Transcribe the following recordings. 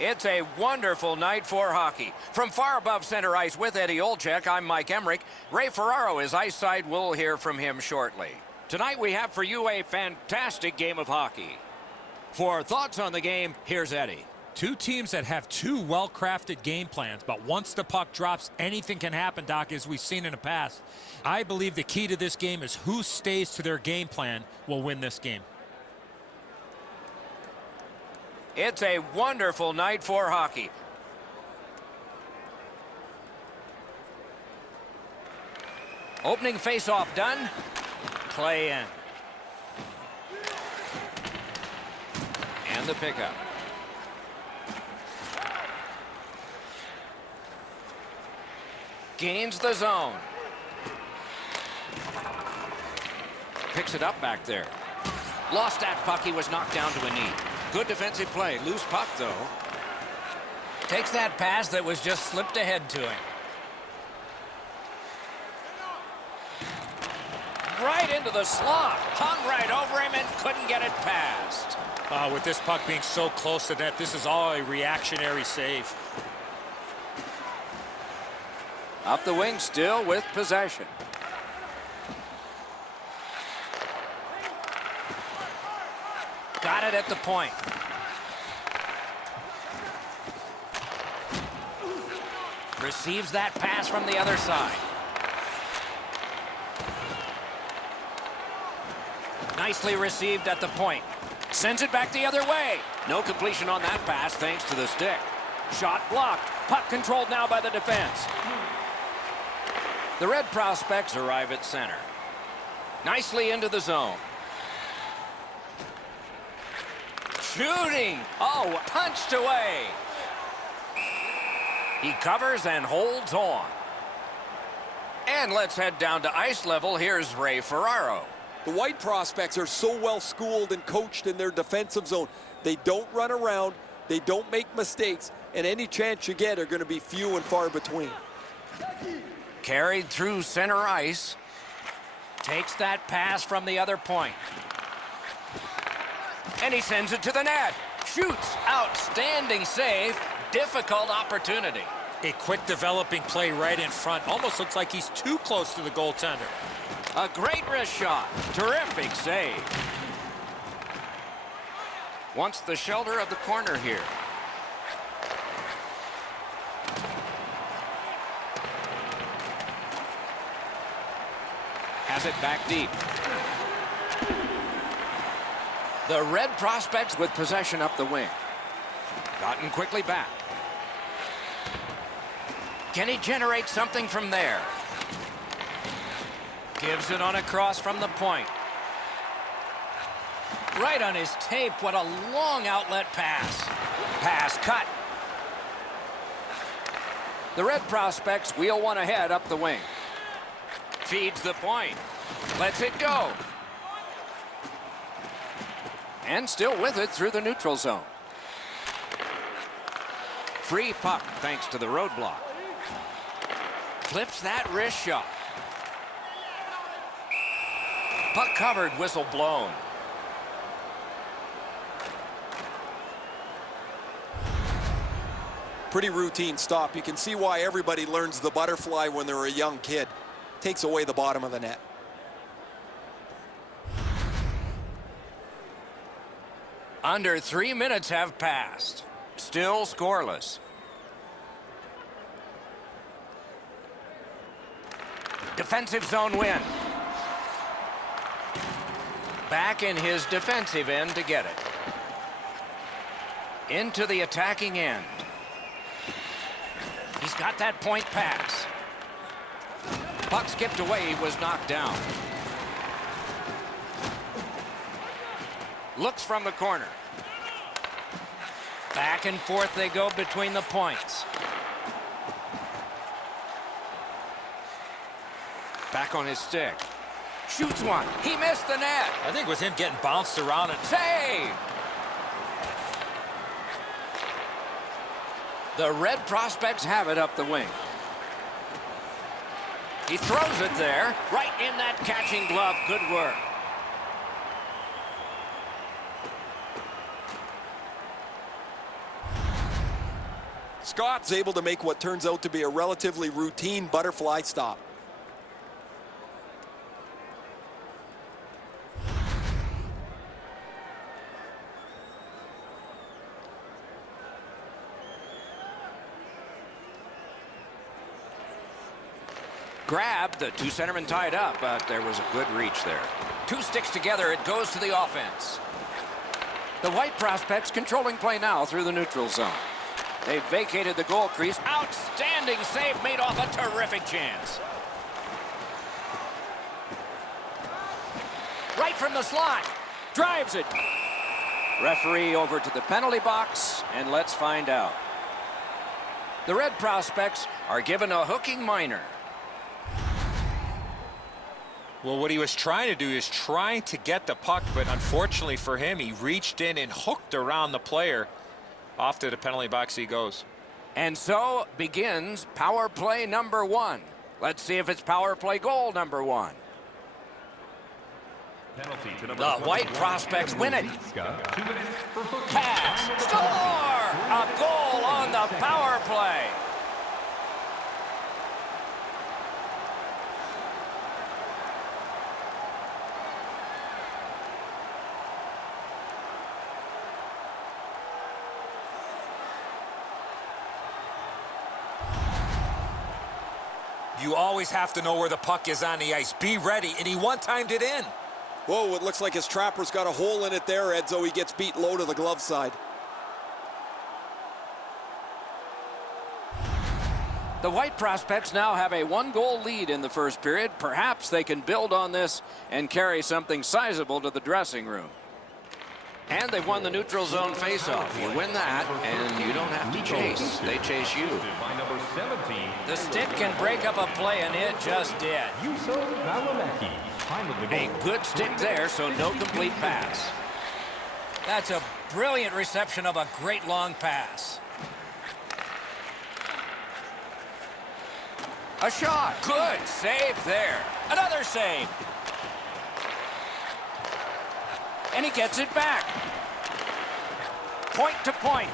It's a wonderful night for hockey. From far above center ice with Eddie Olczyk, I'm Mike Emmerich. Ray Ferraro is ice side. We'll hear from him shortly. Tonight we have for you a fantastic game of hockey. For thoughts on the game, here's Eddie. Two teams that have two well-crafted game plans, but once the puck drops, anything can happen, Doc, as we've seen in the past. I believe the key to this game is who stays to their game plan will win this game. It's a wonderful night for hockey. Opening face-off done. Play in. And the pickup. Gains the zone. Picks it up back there. Lost that puck. He was knocked down to a knee. Good defensive play. Loose puck, though. Takes that pass that was just slipped ahead to him. Right into the slot. Hung right over him and couldn't get it past. With this puck being so close to net, this is all a reactionary save. Up the wing still with possession. Got it at the point. Receives that pass from the other side. Nicely received at the point. Sends it back the other way. No completion on that pass thanks to the stick. Shot blocked. Puck controlled now by the defense. The Red Prospects arrive at center. Nicely into the zone. Shooting. Oh, punched away. He covers and holds on. And let's head down to ice level. Here's Ray Ferraro. The White Prospects are so well schooled and coached in their defensive zone. They don't run around. They don't make mistakes. And any chance you get are going to be few and far between. Carried through center ice. Takes that pass from the other point. And he sends it to the net. Shoots. Outstanding save. Difficult opportunity. A quick developing play right in front. Almost looks like he's too close to the goaltender. A great wrist shot. Terrific save. Wants the shelter of the corner here. Has it back deep. The Red Prospects with possession up the wing. Gotten quickly back. Can he generate something from there? Gives it on a cross from the point. Right on his tape. What a long outlet pass. Pass cut. The Red Prospects wheel one ahead up the wing. Feeds the point. Lets it go. And still with it through the neutral zone. Free puck thanks to the roadblock. Clips that wrist shot. Puck covered, whistle blown. Pretty routine stop. You can see why everybody learns the butterfly when they're a young kid. Takes away the bottom of the net. Under 3 minutes have passed. Still scoreless. Defensive zone win. Back in his defensive end to get it. Into the attacking end. He's got that point pass. Puck skipped away. He was knocked down. Looks from the corner. Back and forth they go between the points. Back on his stick. Shoots one. He missed the net. I think with him getting bounced around and Save! The Red Prospects have it up the wing. He throws it there, right in that catching glove. Good work. Scott's able to make what turns out to be a relatively routine butterfly stop. Grabbed, the two centermen tied up, but there was a good reach there. Two sticks together, it goes to the offense. The White prospects controlling play now through the neutral zone. They've vacated the goal crease. Outstanding save made off a terrific chance. Right from the slot. Drives it. Referee over to the penalty box, and let's find out. The Red prospects are given a hooking minor. Well, what he was trying to do is trying to get the puck, but unfortunately for him, he reached in and hooked around the player. Off to the penalty box he goes. And so begins power play number 1. Let's see if it's power play goal number 1. The White prospects win it. Pass. Score! A goal on the power play. You always have to know where the puck is on the ice. Be ready, and he one-timed it in. Whoa, it looks like his trapper's got a hole in it there, Edzo. He gets beat low to the glove side. The White prospects now have a 1-goal lead in the first period. Perhaps they can build on this and carry something sizable to the dressing room. And they've won the neutral zone faceoff. You win that, and you don't have to chase. They chase you. The stick can break up a play, and it just did. A good stick there, so no complete pass. That's a brilliant reception of a great long pass. A shot. Good save there. Another save. And he gets it back. Point to point.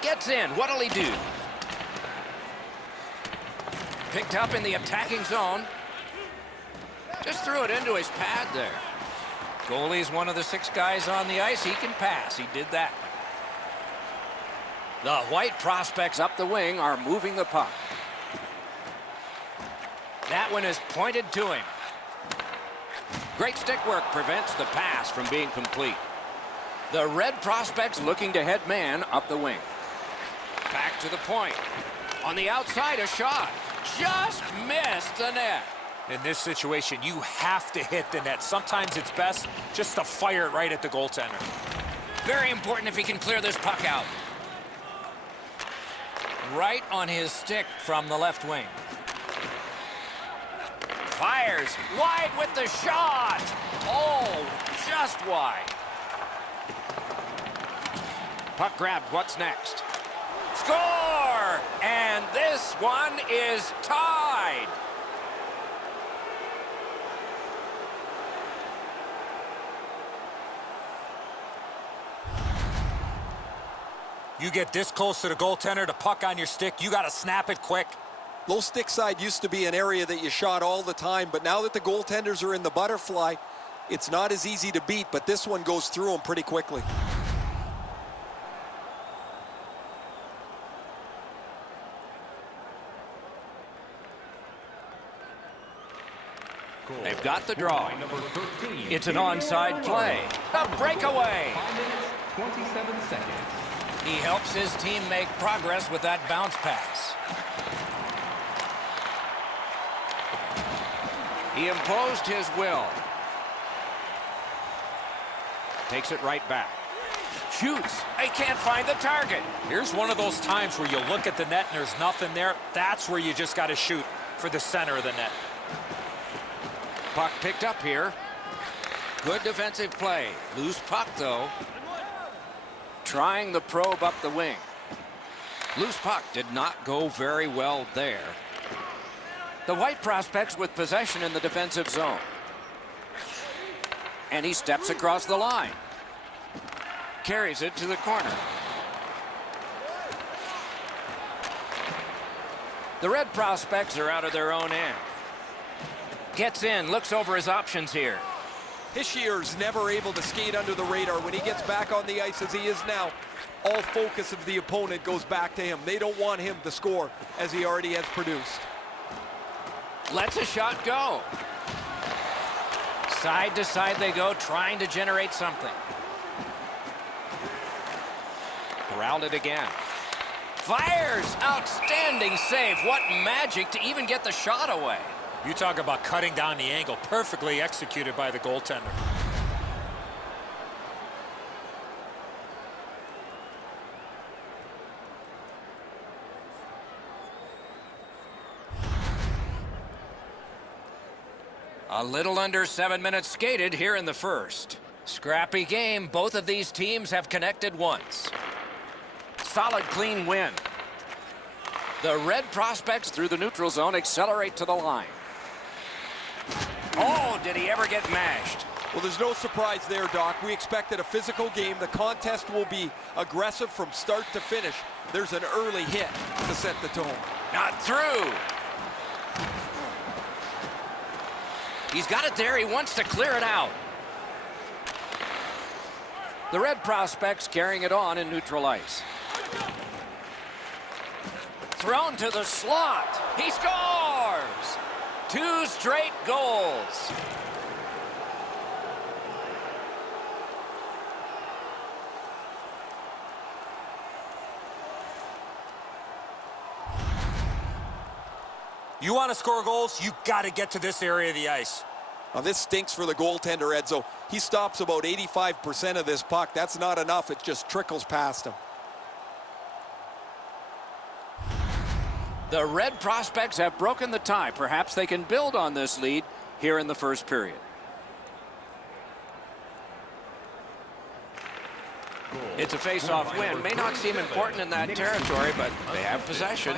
Gets in. What'll he do? Picked up in the attacking zone. Just threw it into his pad there. Goalie's one of the 6 guys on the ice. He can pass. He did that. The White prospects up the wing are moving the puck. That one is pointed to him. Great stick work prevents the pass from being complete. The Red prospects looking to head man up the wing. Back to the point. On the outside, a shot. Just missed the net. In this situation, you have to hit the net. Sometimes it's best just to fire it right at the goaltender. Very important if he can clear this puck out. Right on his stick from the left wing. Fires wide with the shot. Oh, just wide. Puck grabbed. What's next? Score! And this one is tied. You get this close to the goaltender, the puck on your stick, you got to snap it quick. Low stick side used to be an area that you shot all the time, but now that the goaltenders are in the butterfly, it's not as easy to beat, but this one goes through them pretty quickly. They've got the draw. It's an onside play. A breakaway. 27 seconds. He helps his team make progress with that bounce pass. He imposed his will. Takes it right back. Shoots. They can't find the target. Here's one of those times where you look at the net and there's nothing there. That's where you just got to shoot for the center of the net. Puck picked up here. Good defensive play. Loose puck, though. Trying the probe up the wing. Loose puck did not go very well there. The White prospects with possession in the defensive zone. And he steps across the line. carries it to the corner. The Red Prospects are out of their own end. Gets in, looks over his options here. Hishier's never able to skate under the radar. When he gets back on the ice as he is now, all focus of the opponent goes back to him. They don't want him to score as he already has produced. Lets a shot go. Side to side they go, trying to generate something. Corralled it again. Fires! Outstanding save. What magic to even get the shot away. You talk about cutting down the angle. Perfectly executed by the goaltender. A little under 7 minutes skated here in the first. Scrappy game. Both of these teams have connected once. Solid, clean win. The Red Prospects through the neutral zone accelerate to the line. Oh, did he ever get mashed? Well, there's no surprise there, Doc. We expected a physical game. The contest will be aggressive from start to finish. There's an early hit to set the tone. Not through. He's got it there. He wants to clear it out. The Red Prospects carrying it on in neutral ice. Thrown to the slot. He scores! 2 straight goals. You want to score goals, you got to get to this area of the ice. Now, this stinks for the goaltender, Edzo. He stops about 85% of this puck. That's not enough. It just trickles past him. The Red Prospects have broken the tie. Perhaps they can build on this lead here in the first period. It's a face-off win. May not seem important in that territory, but they have possession.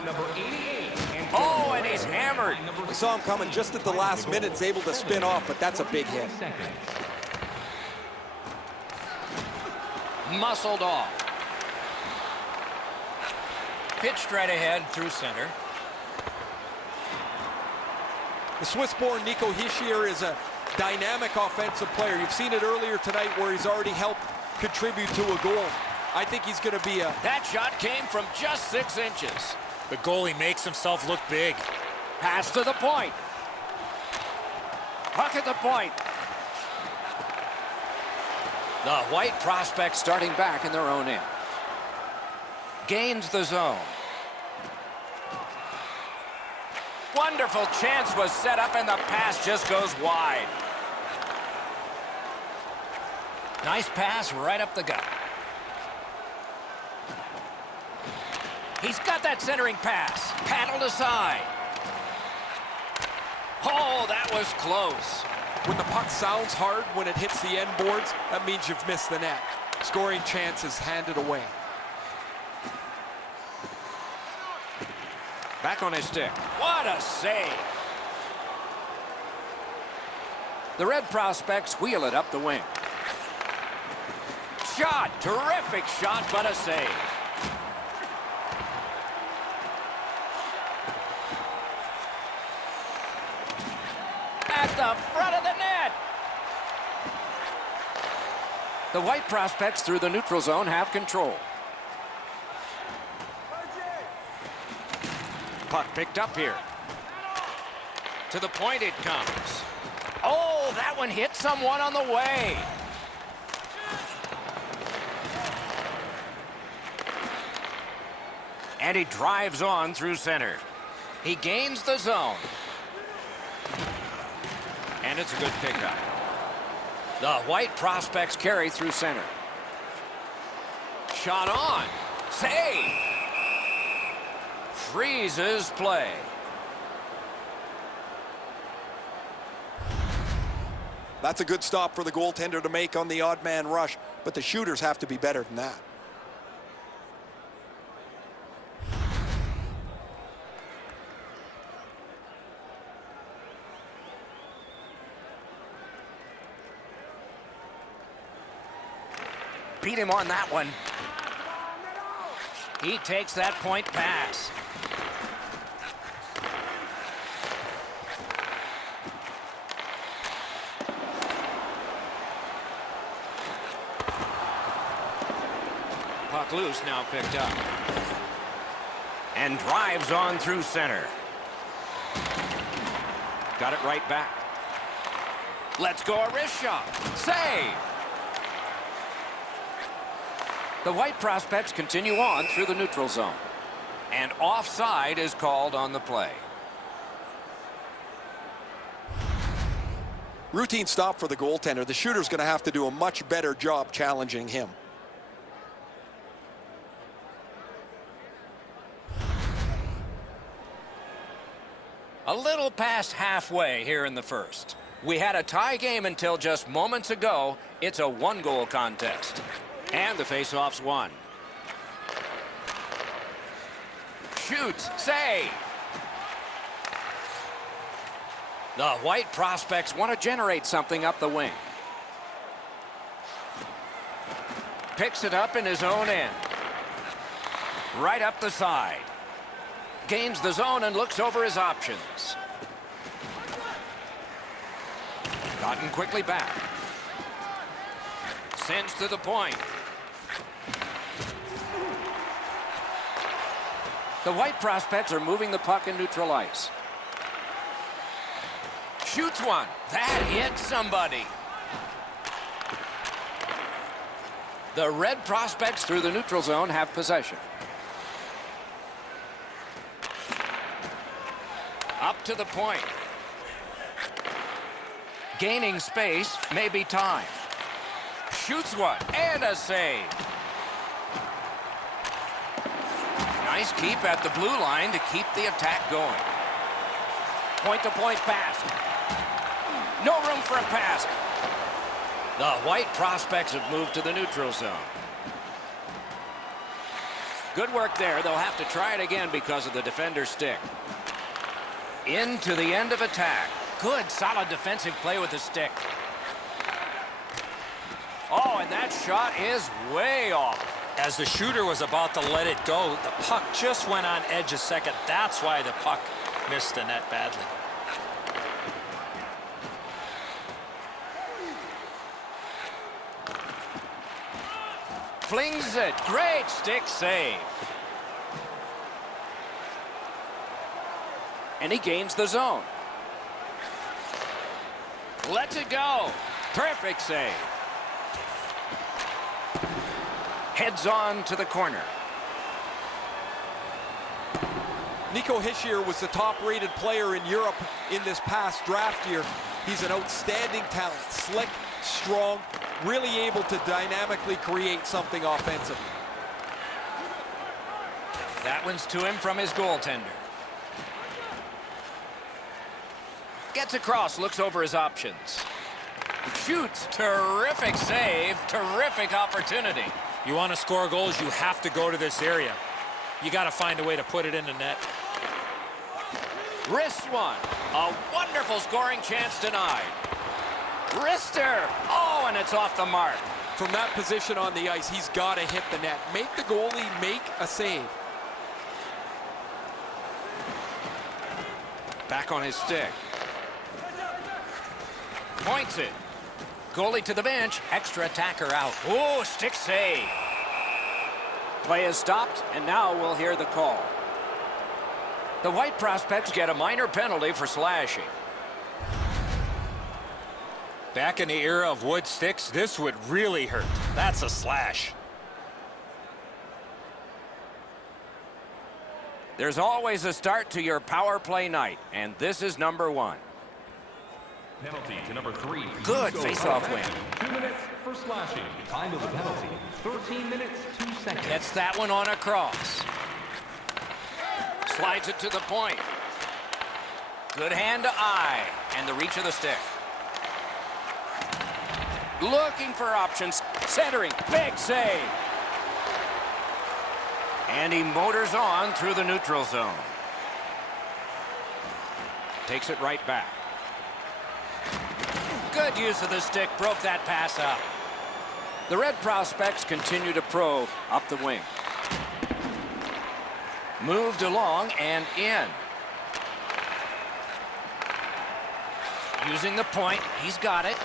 Oh, and he's hammered. We saw him coming just at the last minute. He's able to spin off, but that's a big hit. Muscled off. Pitched right ahead through center. The Swiss-born Nico Hischier is a dynamic offensive player. You've seen it earlier tonight where he's already helped contribute to a goal. I think he's going to be a... That shot came from just 6 inches. The goalie makes himself look big. Pass to the point. Puck at the point. The White Prospects starting back in their own end. Gains the zone. Wonderful chance was set up and the pass just goes wide. Nice pass right up the gut. He's got that centering pass. Paddled aside. Oh, that was close. When the puck sounds hard when it hits the end boards, that means you've missed the net. Scoring chances handed away. Back on his stick. What a save. The Red Prospects wheel it up the wing. Shot. Terrific shot, but a save. At the front of the net. The White Prospects through the neutral zone have control. Puck picked up here. To the point it comes. Oh, that one hit someone on the way. And he drives on through center. He gains the zone. And it's a good pickup. The White Prospects carry through center. Shot on. Save. Freezes play. That's a good stop for the goaltender to make on the odd man rush, but the shooters have to be better than that. Beat him on that one. He takes that point pass. Puck loose, now picked up. And drives on through center. Got it right back. Let's go, a wrist shot. Save! The White Prospects continue on through the neutral zone. And offside is called on the play. Routine stop for the goaltender. The shooter's going to have to do a much better job challenging him. A little past halfway here in the first. We had a tie game until just moments ago. It's a one-goal contest. And the face-off's won. Shoots, save. The White Prospects want to generate something up the wing. Picks it up in his own end. Right up the side. Gains the zone and looks over his options. Gotten quickly back. Sends to the point. The White Prospects are moving the puck in neutral ice. Shoots one. That hit somebody. The Red Prospects through the neutral zone have possession. Up to the point. Gaining space, maybe time. Shoots one, and a save. Nice keep at the blue line to keep the attack going. Point-to-point pass. No room for a pass. The White Prospects have moved to the neutral zone. Good work there. They'll have to try it again because of the defender's stick. Into the end of attack. Good, solid defensive play with the stick. Oh, and that shot is way off. As the shooter was about to let it go, the puck just went on edge a second. That's why the puck missed the net badly. Flings it. Great stick save. And he gains the zone. Lets it go. Perfect save. Heads on to the corner. Nico Hischier was the top-rated player in Europe in this past draft year. He's an outstanding talent. Slick, strong, really able to dynamically create something offensive. That one's to him from his goaltender. Gets across, looks over his options. Shoots, terrific save, terrific opportunity. You want to score goals, you have to go to this area. You got to find a way to put it in the net. Wrists one. A wonderful scoring chance denied. Wrister. Oh, and it's off the mark. From that position on the ice, he's got to hit the net. Make the goalie make a save. Back on his stick. Points it. Goalie to the bench. Extra attacker out. Oh, stick save. Play is stopped, and now we'll hear the call. The White Prospects get a minor penalty for slashing. Back in the era of wood sticks, this would really hurt. That's a slash. There's always a start to your power play night, and this is number one. Penalty to number 3. Good face-off win. 2 minutes for slashing. Time of the penalty, 13 minutes, 2 seconds. Gets that one on a cross. Slides it to the point. Good hand to eye, and the reach of the stick. Looking for options. Centering. Big save. And he motors on through the neutral zone. Takes it right back. Good use of the stick. Broke that pass up. The Red Prospects continue to probe up the wing. Moved along and in. Using the point, he's got it.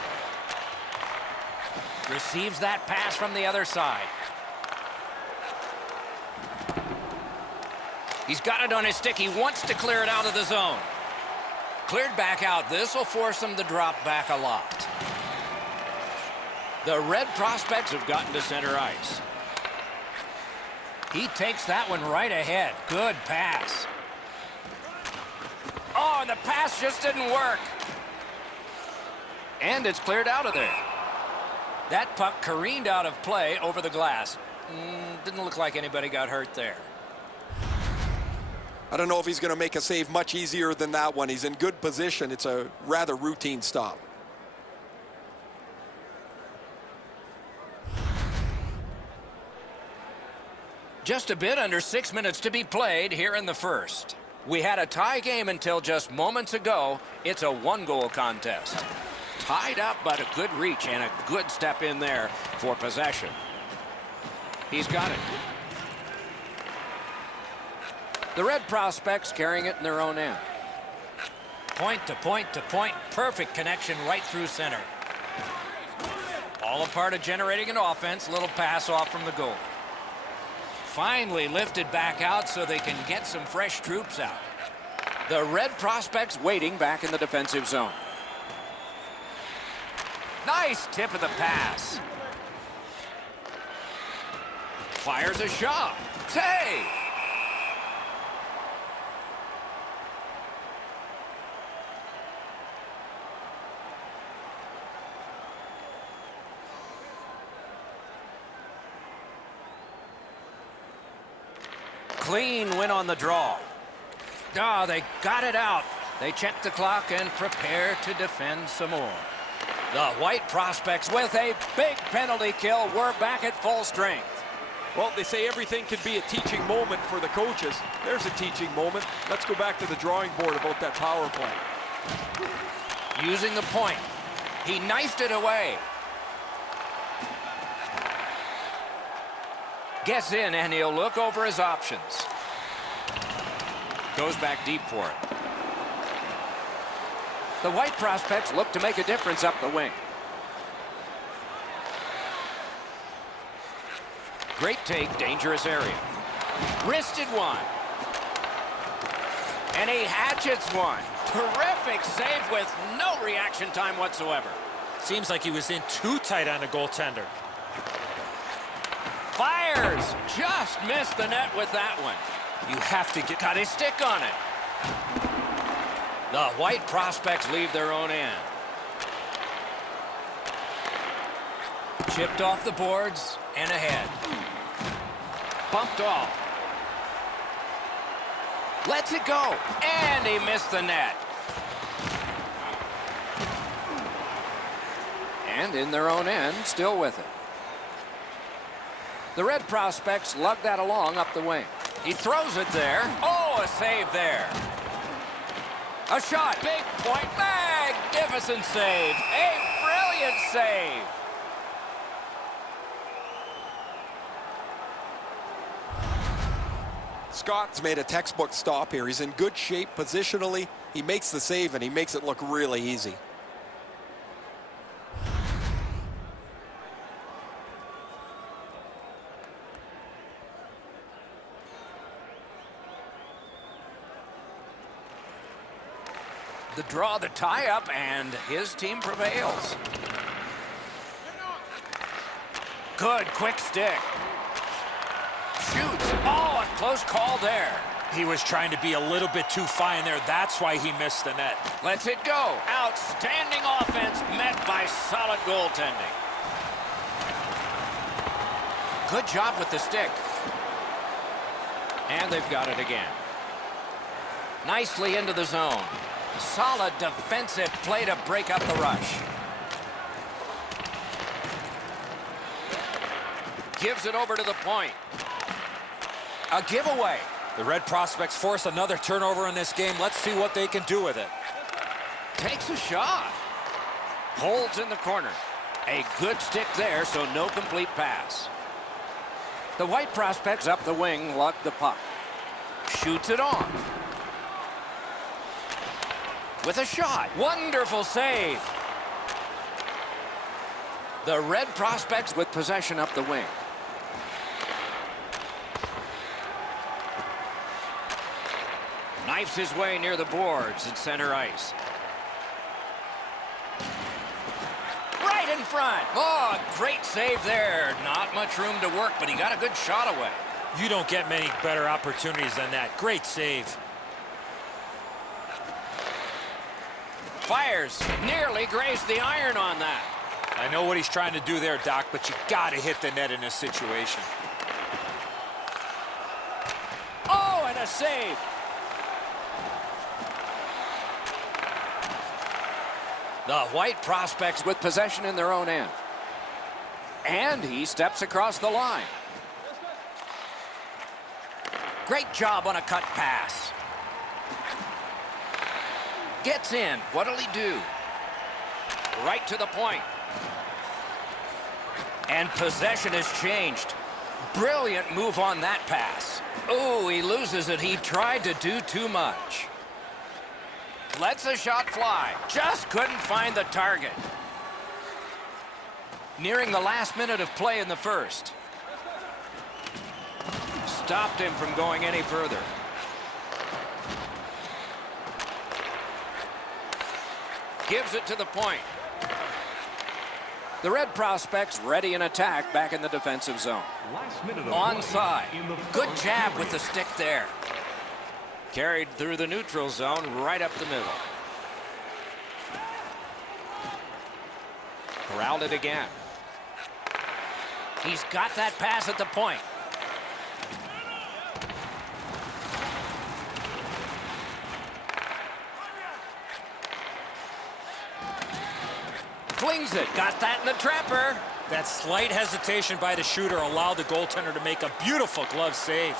Receives that pass from the other side. He's got it on his stick. He wants to clear it out of the zone. Cleared back out. This will force him to drop back a lot. The Red Prospects have gotten to center ice. He takes that one right ahead. Good pass. Oh, and the pass just didn't work. And it's cleared out of there. That puck careened out of play over the glass. Didn't look like anybody got hurt there. I don't know if he's going to make a save much easier than that one. He's in good position. It's a rather routine stop. Just a bit under 6 minutes to be played here in the first. We had a tie game until just moments ago. It's a one-goal contest. Tied up, but a good reach and a good step in there for possession. He's got it. The Red Prospects carrying it in their own end. Point to point to point. Perfect connection right through center. All a part of generating an offense. Little pass off from the goal. Finally lifted back out so they can get some fresh troops out. The Red Prospects waiting back in the defensive zone. Nice tip of the pass. Fires a shot. Save! Clean win on the draw. Oh, they got it out. They check the clock and prepare to defend some more. The White Prospects with a big penalty kill. We're back at full strength. Well, they say everything can be a teaching moment for the coaches. There's a teaching moment. Let's go back to the drawing board about that power play. Using the point. He knifed it away. Gets in, and he'll look over his options. Goes back deep for it. The White Prospects look to make a difference up the wing. Great take, dangerous area. Wristed one. And he hatchets one. Terrific save with no reaction time whatsoever. Seems like he was in too tight on the goaltender. Fires! Just missed the net with that one. You have to get... Got his stick on it. The White Prospects leave their own end. Chipped off the boards and ahead. Bumped off. Lets it go. And he missed the net. And in their own end, still with it. The Red Prospects lug that along up the wing. He throws it there. Oh, a save there. A shot. Big point. Magnificent save. A brilliant save. Scott's made a textbook stop here. He's in good shape positionally. He makes the save, and he makes it look really easy. The draw, the tie-up, and his team prevails. Good, quick stick. Shoots. Oh, a close call there. He was trying to be a little bit too fine there. That's why he missed the net. Lets it go. Outstanding offense met by solid goaltending. Good job with the stick. And they've got it again. Nicely into the zone. Solid defensive play to break up the rush. Gives it over to the point. A giveaway. The Red Prospects force another turnover in this game. Let's see what they can do with it. Takes a shot. Holds in the corner. A good stick there, so no complete pass. The White prospects up the wing lug the puck. Shoots it on. With a shot. Wonderful save. The Red prospects with possession up the wing. Knifes his way near the boards at center ice. Right in front. Oh, great save there. Not much room to work, but he got a good shot away. You don't get many better opportunities than that. Great save. Fires. Nearly grazed the iron on that. I know what he's trying to do there, Doc, but you got to hit the net in this situation. Oh, and a save. The White prospects with possession in their own end. And he steps across the line. Great job on a cut pass. Gets in. What'll he do? Right to the point. And possession has changed. Brilliant move on that pass. Oh, he loses it. He tried to do too much. Lets the shot fly. Just couldn't find the target. Nearing the last minute of play in the first. Stopped him from going any further. Gives it to the point. The Red prospects ready in attack back in the defensive zone. Last minute of Onside. play in the Good first jab period. with the stick there. Carried through the neutral zone right up the middle. Corralled it again. He's got that pass at the point. Flings it. Got that in the trapper. That slight hesitation by the shooter allowed the goaltender to make a beautiful glove save.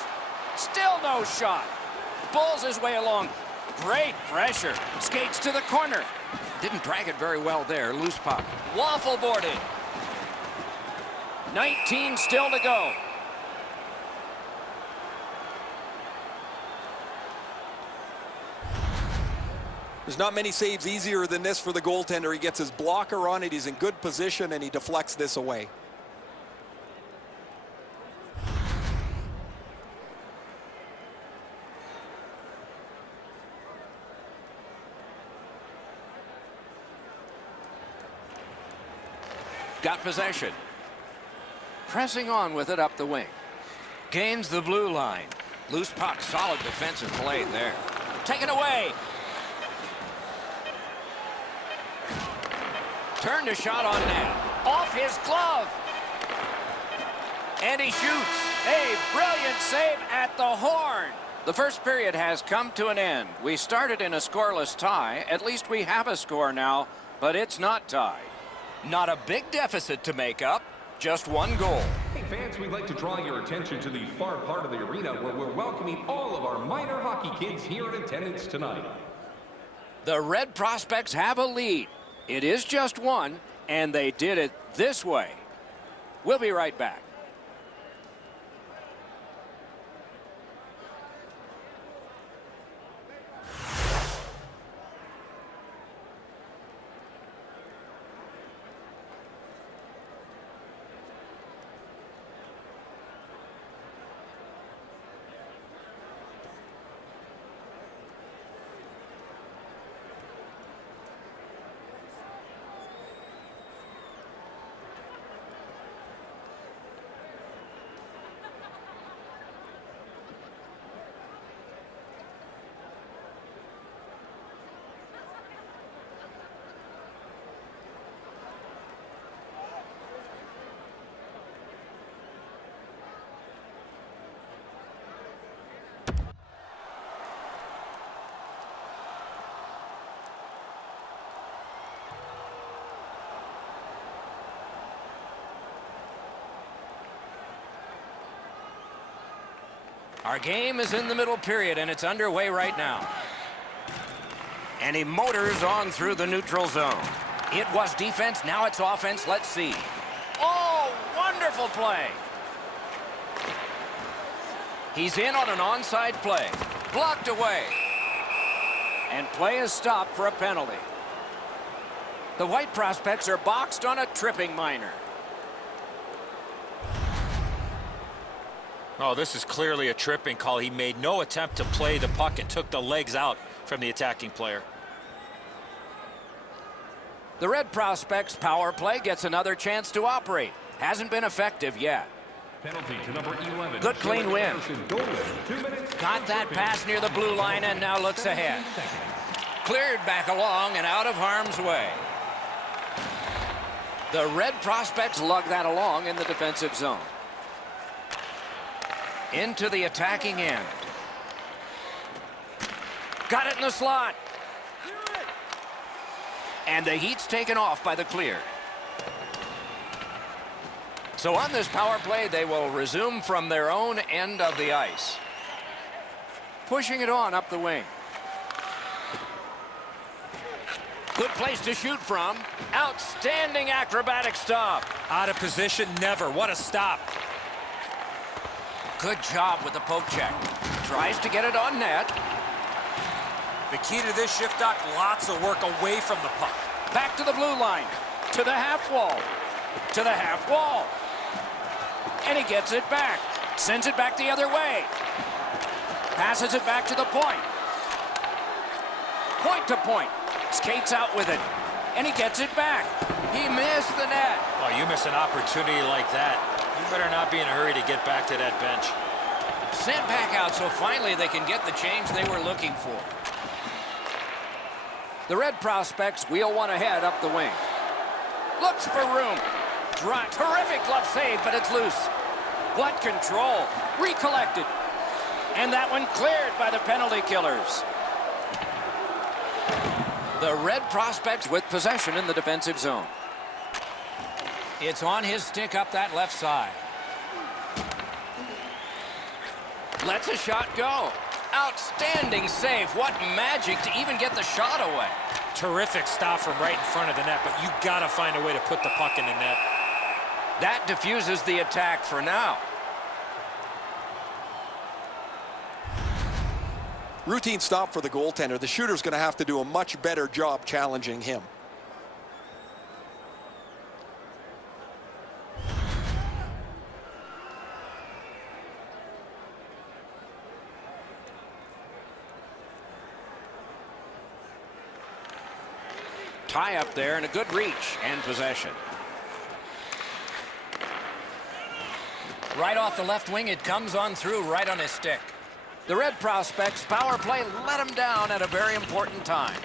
Still no shot. Pulls his way along. Great pressure. Skates to the corner. Didn't drag it very well there. Loose puck. Waffle boarded. 19 still to go. There's not many saves easier than this for the goaltender. He gets his blocker on it. He's in good position, and he deflects this away. Got possession. Pressing on with it up the wing. Gains the blue line. Loose puck. Solid defensive play there. Taken away. Turned a shot on net. Off his glove. And he shoots. A brilliant save at the horn. The first period has come to an end. We started in a scoreless tie. At least we have a score now, but it's not tied. Not a big deficit to make up. Just one goal. Hey fans, we'd like to draw your attention to the far part of the arena where we're welcoming all of our minor hockey kids here in attendance tonight. The Red prospects have a lead. It is just one, and they did it this way. We'll be right back. Our game is in the middle period, and it's underway right now. And he motors on through the neutral zone. It was defense, now it's offense. Let's see. Oh, wonderful play. He's in on an onside play. Blocked away. And play is stopped for a penalty. The White Prospects are boxed on a tripping minor. Oh, this is clearly a tripping call. He made no attempt to play the puck and took the legs out from the attacking player. The Red Prospects power play gets another chance to operate. Hasn't been effective yet. Penalty to number 11. Good clean win. 2 minutes. Got that pass near the blue line and now looks ahead. Cleared back along and out of harm's way. The Red Prospects lug that along in the defensive zone. Into the attacking end. Got it in the slot. And the heat's taken off by the clear. So on this power play, they will resume from their own end of the ice. Pushing it on up the wing. Good place to shoot from. Outstanding acrobatic stop. Out of position, never. What a stop. Good job with the poke check. Tries to get it on net. The key to this shift, Doc, lots of work away from the puck. Back to the blue line. To the half wall. To the half wall. And he gets it back. Sends it back the other way. Passes it back to the point. Point to point. Skates out with it. And he gets it back. He missed the net. Oh, you miss an opportunity like that. You better not be in a hurry to get back to that bench. Sent back out so finally they can get the change they were looking for. The Red Prospects wheel one ahead up the wing. Looks for room. Terrific glove save, but it's loose. What control. Recollected. And that one cleared by the penalty killers. The Red Prospects with possession in the defensive zone. It's on his stick up that left side. Lets a shot go. Outstanding save. What magic to even get the shot away. Terrific stop from right in front of the net, but you got to find a way to put the puck in the net. That diffuses the attack for now. Routine stop for the goaltender. The shooter's going to have to do a much better job challenging him. Tie up there and a good reach and possession. Right off the left wing, it comes on through right on his stick. The Red Prospects power play let him down at a very important time.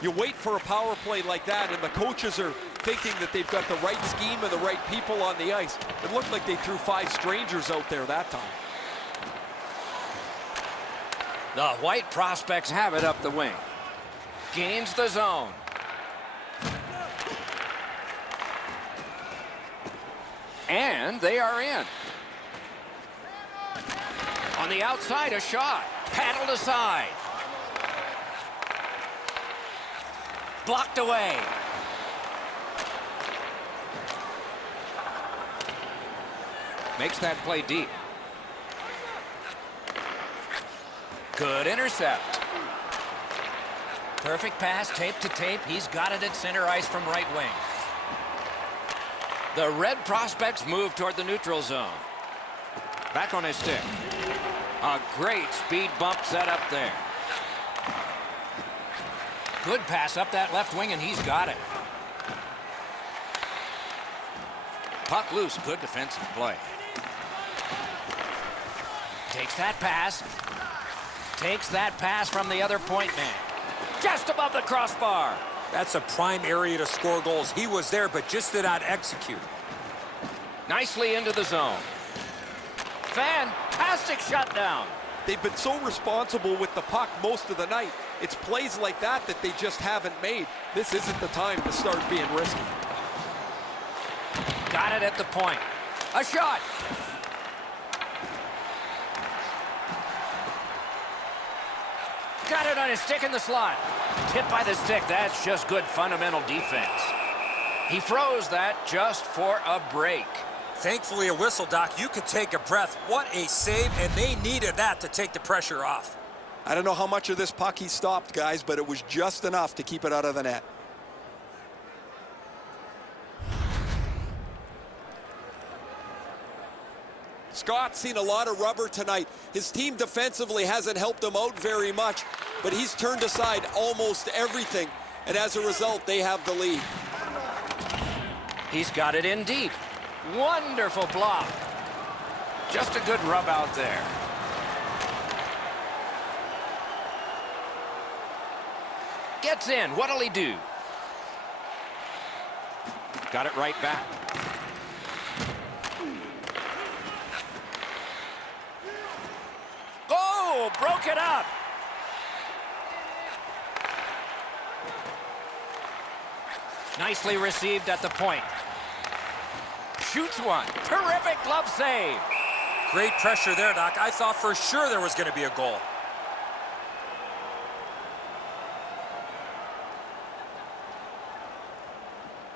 You wait for a power play like that, and the coaches are thinking that they've got the right scheme and the right people on the ice. It looked like they threw 5 strangers out there that time. The White Prospects have it up the wing. Gains the zone. And they are in. On the outside, a shot. Paddled aside. Blocked away. Makes that play deep. Good intercept. Perfect pass, tape to tape. He's got it at center ice from right wing. The Red Prospects move toward the neutral zone. Back on his stick. A great speed bump set up there. Good pass up that left wing, and he's got it. Puck loose. Good defensive play. Takes that pass. Takes that pass from the other point man. Just above the crossbar. That's a prime area to score goals. He was there, but just did not execute. Nicely into the zone. Fantastic shutdown. They've been so responsible with the puck most of the night. It's plays like that that they just haven't made. This isn't the time to start being risky. Got it at the point. A shot. Got it on his stick in the slot. Tip by the stick. That's just good fundamental defense. He froze that just for a break. Thankfully, a whistle, Doc. You could take a breath. What a save, and they needed that to take the pressure off. I don't know how much of this puck he stopped, guys, but it was just enough to keep it out of the net. Scott's seen a lot of rubber tonight. His team defensively hasn't helped him out very much, but he's turned aside almost everything, and as a result, they have the lead. He's got it in deep. Wonderful block. Just a good rub out there. Gets in. What'll he do? Got it right back. Oh, broke it up. Nicely received at the point. Shoots one. Terrific glove save. Great pressure there, Doc. I thought for sure there was going to be a goal.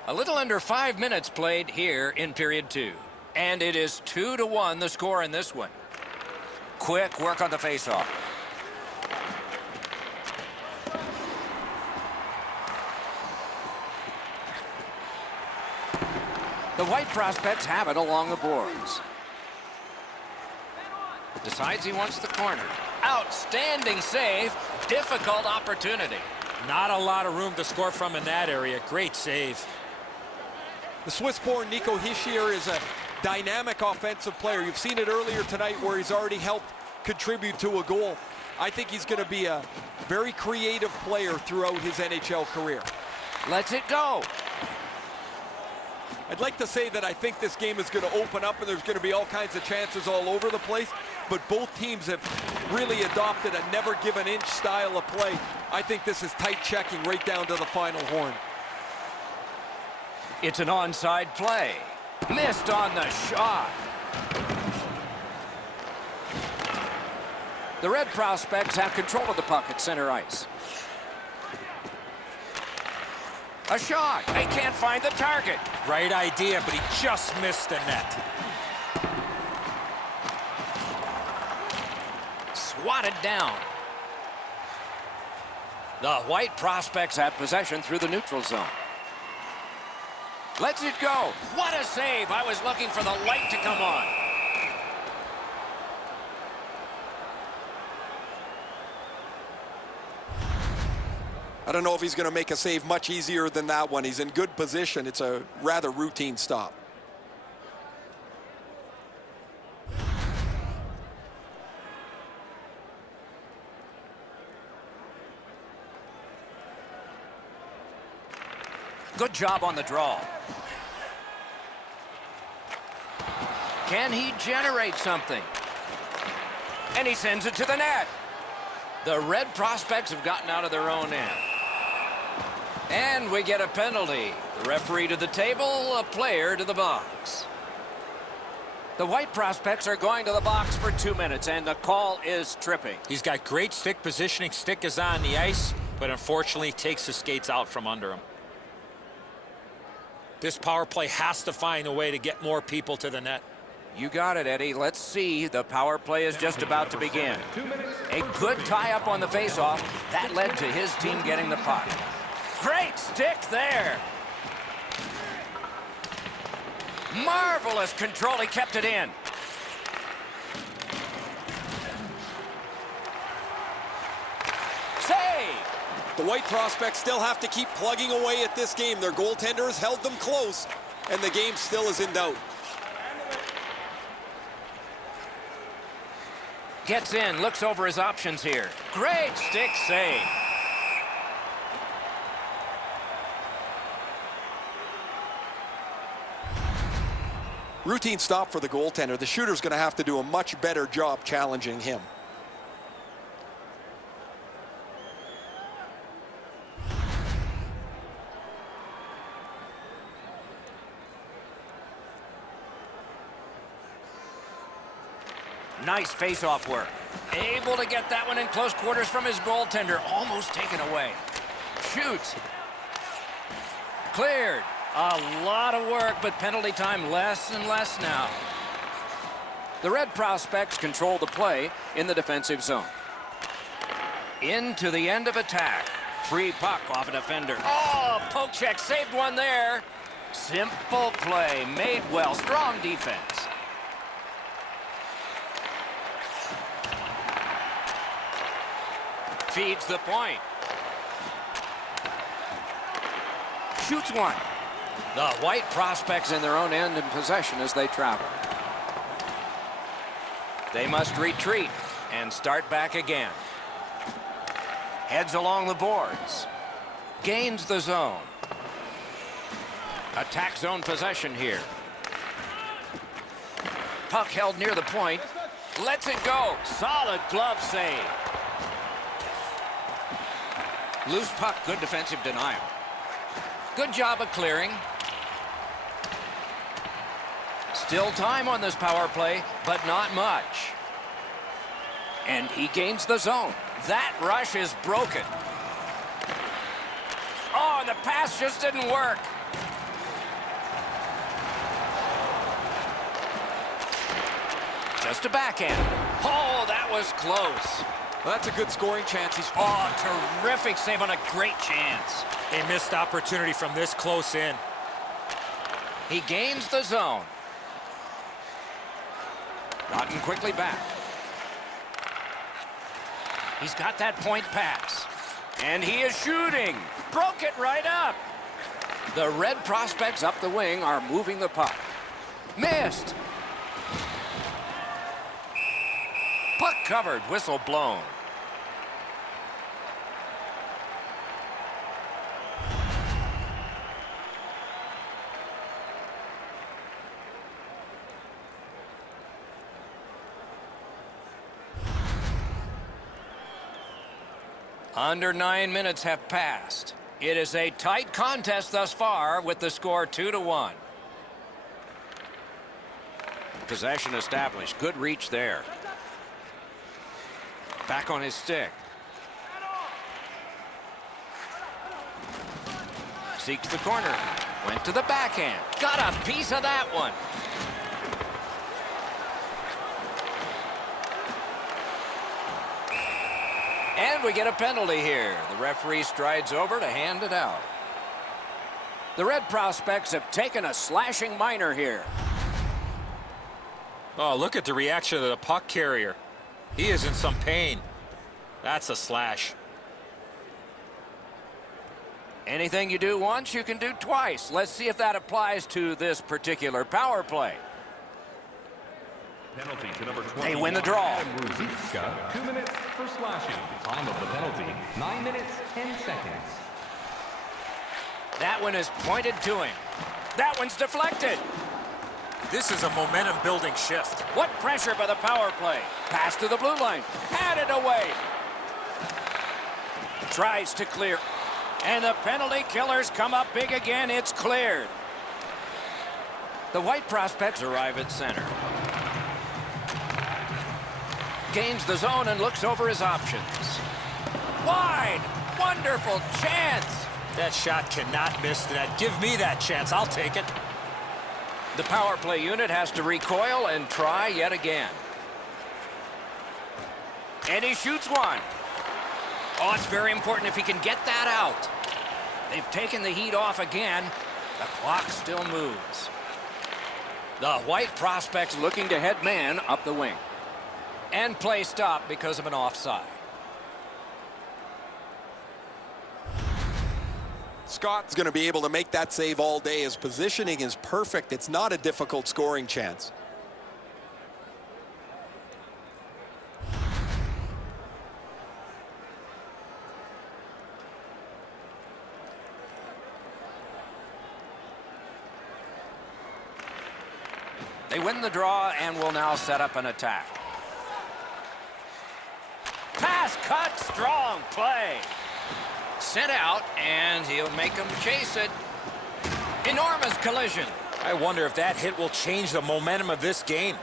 A little under 5 minutes played here in period 2. And it is 2-1 the score in this one. Quick work on the faceoff. The White Prospects have it along the boards. Decides he wants the corner. Outstanding save. Difficult opportunity. Not a lot of room to score from in that area. Great save. The Swiss-born Nico Hischier is a dynamic offensive player. You've seen it earlier tonight where he's already helped contribute to a goal. I think he's going to be a very creative player throughout his NHL career. Lets it go. I'd like to say that I think this game is going to open up and there's going to be all kinds of chances all over the place, but both teams have really adopted a never-give-an-inch style of play. I think this is tight checking right down to the final horn. It's an onside play. Missed on the shot. The Red Prospects have control of the puck at center ice. A shot. They can't find the target. Right idea, but he just missed the net. Swatted down. The White Prospects have possession through the neutral zone. Lets it go. What a save. I was looking for the light to come on. I don't know if he's going to make a save much easier than that one. He's in good position. It's a rather routine stop. Good job on the draw. Can he generate something? And he sends it to the net. The Red Prospects have gotten out of their own end. And we get a penalty. The referee to the table, a player to the box. The White Prospects are going to the box for 2 minutes, and the call is tripping. He's got great stick positioning. Stick is on the ice, but unfortunately takes his skates out from under him. This power play has to find a way to get more people to the net. You got it, Eddie. Let's see. The power play is just about to begin. A good tie-up on the faceoff. That led to his team getting the puck. Great stick there. Marvelous control. He kept it in. Save. The White Prospects still have to keep plugging away at this game. Their goaltender has held them close, and the game still is in doubt. Gets in, looks over his options here. Great stick save. Routine stop for the goaltender. The shooter's going to have to do a much better job challenging him. Nice face-off work. Able to get that one in close quarters from his goaltender. Almost taken away. Shoots. Cleared. A lot of work, but penalty time less and less now. The Red Prospects control the play in the defensive zone. Into the end of attack. Free puck off a defender. Oh, poke check, saved one there. Simple play, made well, strong defense. Feeds the point. Shoots one. The White Prospects in their own end in possession as they travel. They must retreat and start back again. Heads along the boards. Gains the zone. Attack zone possession here. Puck held near the point. Lets it go. Solid glove save. Loose puck, good defensive denial. Good job of clearing. Still time on this power play, but not much. And he gains the zone. That rush is broken. Oh, the pass just didn't work. Just a backhand. Oh, that was close. Well, that's a good scoring chance. Oh, terrific save on a great chance. A missed opportunity from this close in. He gains the zone. Gotten quickly back. He's got that point pass. And he is shooting. Broke it right up. The Red Prospects up the wing are moving the puck. Missed. Puck covered, whistle blown. Under 9 minutes have passed. It is a tight contest thus far with the score 2-1. Possession established. Good reach there. Back on his stick. Seeks the corner. Went to the backhand. Got a piece of that one. And we get a penalty here. The referee strides over to hand it out. The Red Prospects have taken a slashing minor here. Oh, look at the reaction of the puck carrier. He is in some pain. That's a slash. Anything you do once, you can do twice. Let's see if that applies to this particular power play. Penalty to number 20. They win the draw. 2 minutes for slashing. Time of the penalty, 9 minutes, 10 seconds. That one is pointed to him. That one's deflected. This is a momentum-building shift. What pressure by the power play. Pass to the blue line. Had it away. Tries to clear. And the penalty killers come up big again. It's cleared. The White Prospects arrive at center. Gains the zone and looks over his options. Wide. Wonderful chance. That shot cannot miss that. Give me that chance. I'll take it. The power play unit has to recoil and try yet again. And he shoots one. Oh, it's very important if he can get that out. They've taken the heat off again. The clock still moves. The White Prospects looking to head man up the wing. And play stopped because of an offside. Scott's going to be able to make that save all day. His positioning is perfect. It's not a difficult scoring chance. They win the draw and will now set up an attack. Pass cut, strong play. Sent out, and he'll make them chase it. Enormous collision. I wonder if that hit will change the momentum of this game.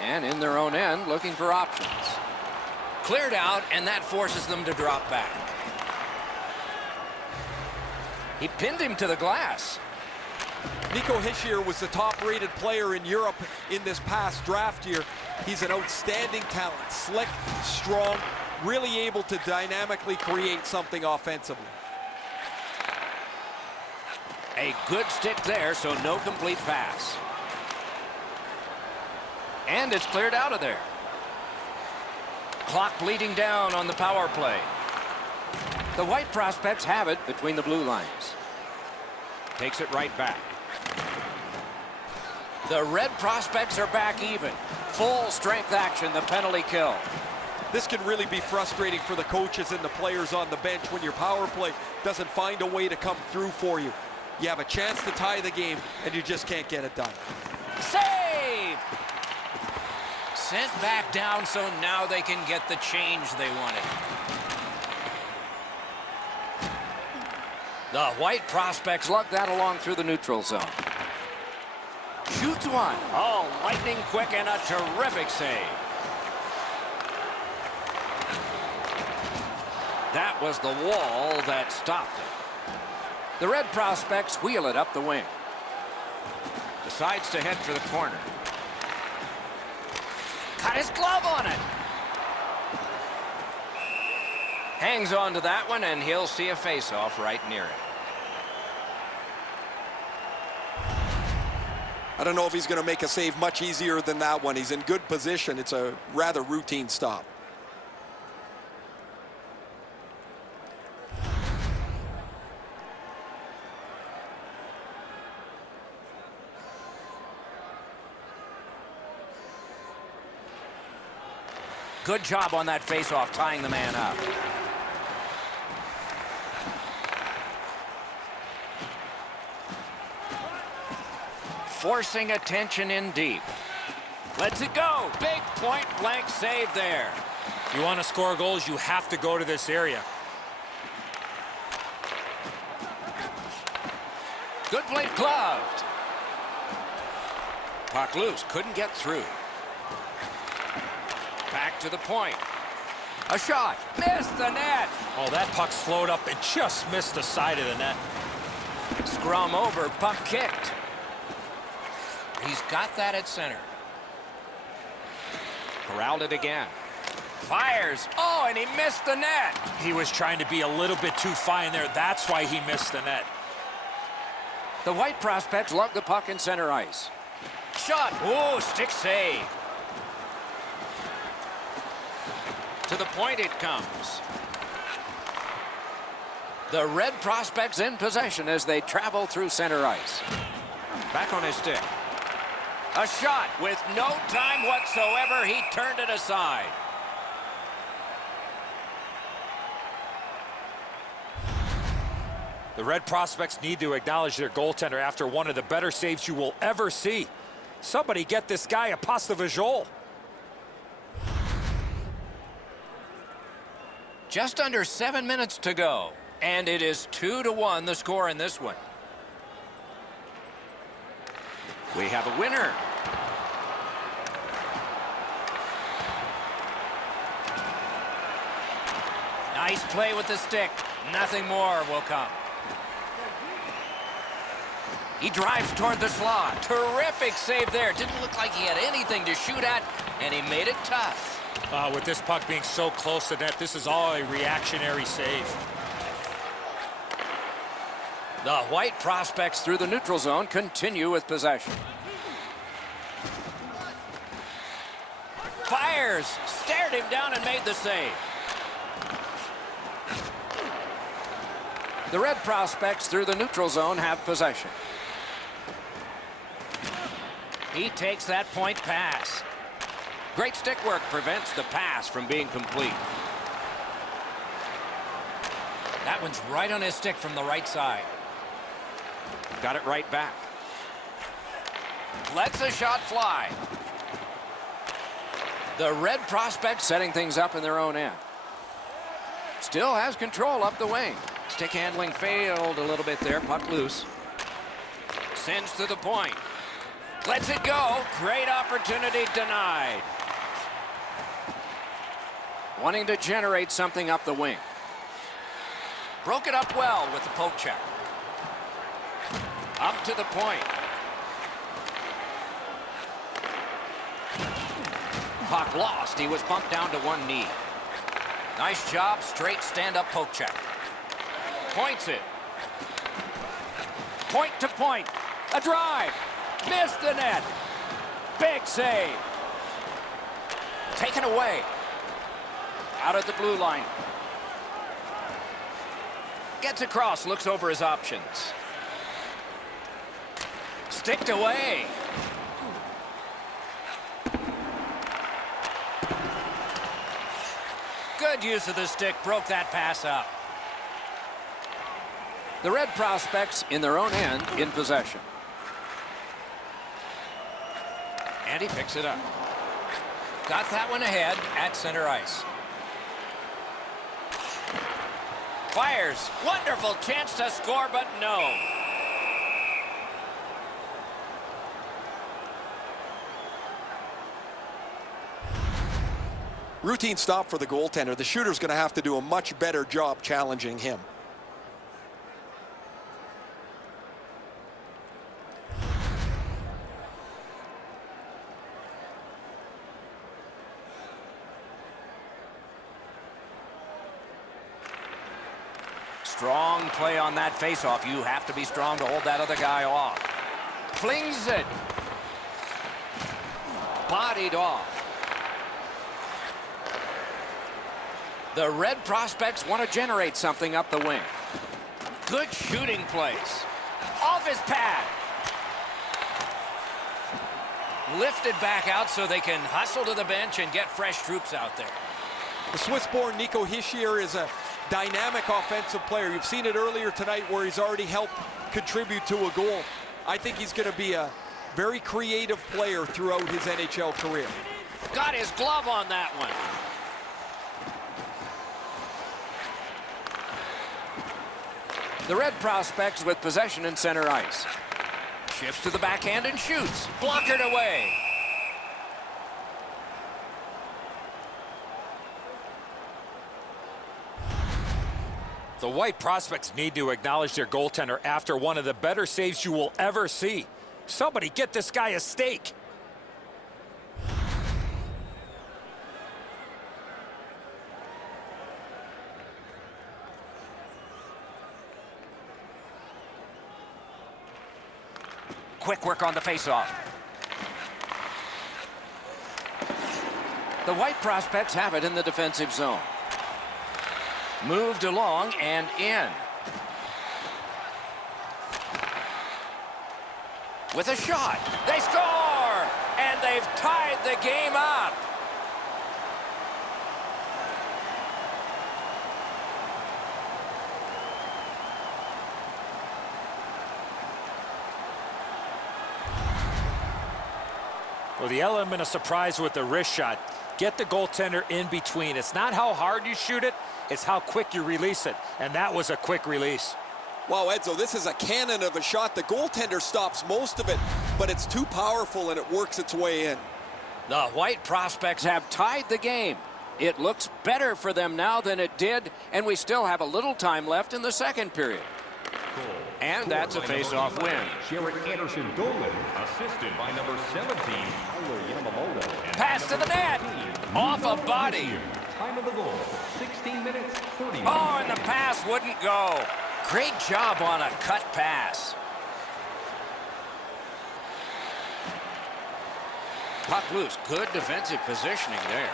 And in their own end, looking for options. Cleared out, and that forces them to drop back. He pinned him to the glass. Nico Hischier was the top-rated player in Europe in this past draft year. He's an outstanding talent, slick, strong, really able to dynamically create something offensively. A good stick there, so no complete pass. And it's cleared out of there. Clock bleeding down on the power play. The White prospects have it between the blue lines. Takes it right back. The Red prospects are back even. Full strength action, the penalty kill. This can really be frustrating for the coaches and the players on the bench when your power play doesn't find a way to come through for you. You have a chance to tie the game, and you just can't get it done. Save! Sent back down, so now they can get the change they wanted. The White prospects lug that along through the neutral zone. Shoots one. Oh, lightning quick and a terrific save. That was the wall that stopped it. The Red prospects wheel it up the wing. Decides to head for the corner. Got his glove on it. Hangs on to that one, and he'll see a face-off right near it. I don't know if he's going to make a save much easier than that one. He's in good position. It's a rather routine stop. Good job on that face-off, tying the man up. Forcing attention in deep. Lets it go. Big point-blank save there. You want to score goals, you have to go to this area. Good play, gloved. Puck loose, couldn't get through. Back to the point. A shot, missed the net. Oh, that puck slowed up and just missed the side of the net. Scrum over, puck kicked. He's got that at center. Corralled it again. Fires. Oh, and he missed the net. He was trying to be a little bit too fine there. That's why he missed the net. The White prospects lug the puck in center ice. Shot. Oh, stick save. To the point it comes. The Red prospects in possession as they travel through center ice. Back on his stick. A shot with no time whatsoever. He turned it aside. The Red prospects need to acknowledge their goaltender after one of the better saves you will ever see. Somebody get this guy a pasta visual. Just under 7 minutes to go. And it is 2-1 the score in this one. We have a winner. Nice play with the stick. Nothing more will come. He drives toward the slot. Terrific save there. Didn't look like he had anything to shoot at, and he made it tough. With this puck being so close to net, this is all a reactionary save. The White prospects through the neutral zone continue with possession. Fires, stared him down and made the save. The Red prospects through the neutral zone have possession. He takes that point pass. Great stick work prevents the pass from being complete. That one's right on his stick from the right side. Got it right back. Lets a shot fly. The Red prospect setting things up in their own end. Still has control up the wing. Stick handling failed a little bit there. Puck loose. Sends to the point. Lets it go. Great opportunity denied. wanting to generate something up the wing. Broke it up well with the poke check. Up to the point. Puck lost. He was bumped down to one knee. Nice job, straight stand-up poke check. Points it. Point to point. A drive. Missed the net. Big save. Taken away. Out at the blue line. Gets across, looks over his options. Sticked away. Good use of the stick, broke that pass up. The Red Prospects in their own end in possession. And he picks it up. Got that one ahead at center ice. Fires. Wonderful chance to score, but no. Routine stop for the goaltender. The shooter's going to have to do a much better job challenging him. Strong play on that faceoff. You have to be strong to hold that other guy off. Flings it. Bodied off. The Red Prospects want to generate something up the wing. Good shooting place. Off his pad. Lifted back out so they can hustle to the bench and get fresh troops out there. The Swiss-born Nico Hischier is a dynamic offensive player. You've seen it earlier tonight where he's already helped contribute to a goal. I think he's going to be a very creative player throughout his NHL career. Got his glove on that one. The Red Prospects with possession in center ice. Shifts to the backhand and shoots. Blockered away. The White Prospects need to acknowledge their goaltender after one of the better saves you will ever see. Somebody get this guy a steak. Quick work on the faceoff. The White Prospects have it in the defensive zone. Moved along and in. With a shot. They score! And they've tied the game up. Well, the element of surprise with the wrist shot. Get the goaltender in between. It's not how hard you shoot it, it's how quick you release it. And that was a quick release. Wow, Edzo, this is a cannon of a shot. The goaltender stops most of it, but it's too powerful and it works its way in. The White Prospects have tied the game. It looks better for them now than it did, and we still have a little time left in the second period. And that's a face-off win. Sharon Anderson Dolan, assisted by number 17, Tyler Yamamoto. Pass to the net. Off a body. Time of the goal, 16 minutes, 30 minutes. Oh, and the pass wouldn't go. Great job on a cut pass. Puck loose. Good defensive positioning there.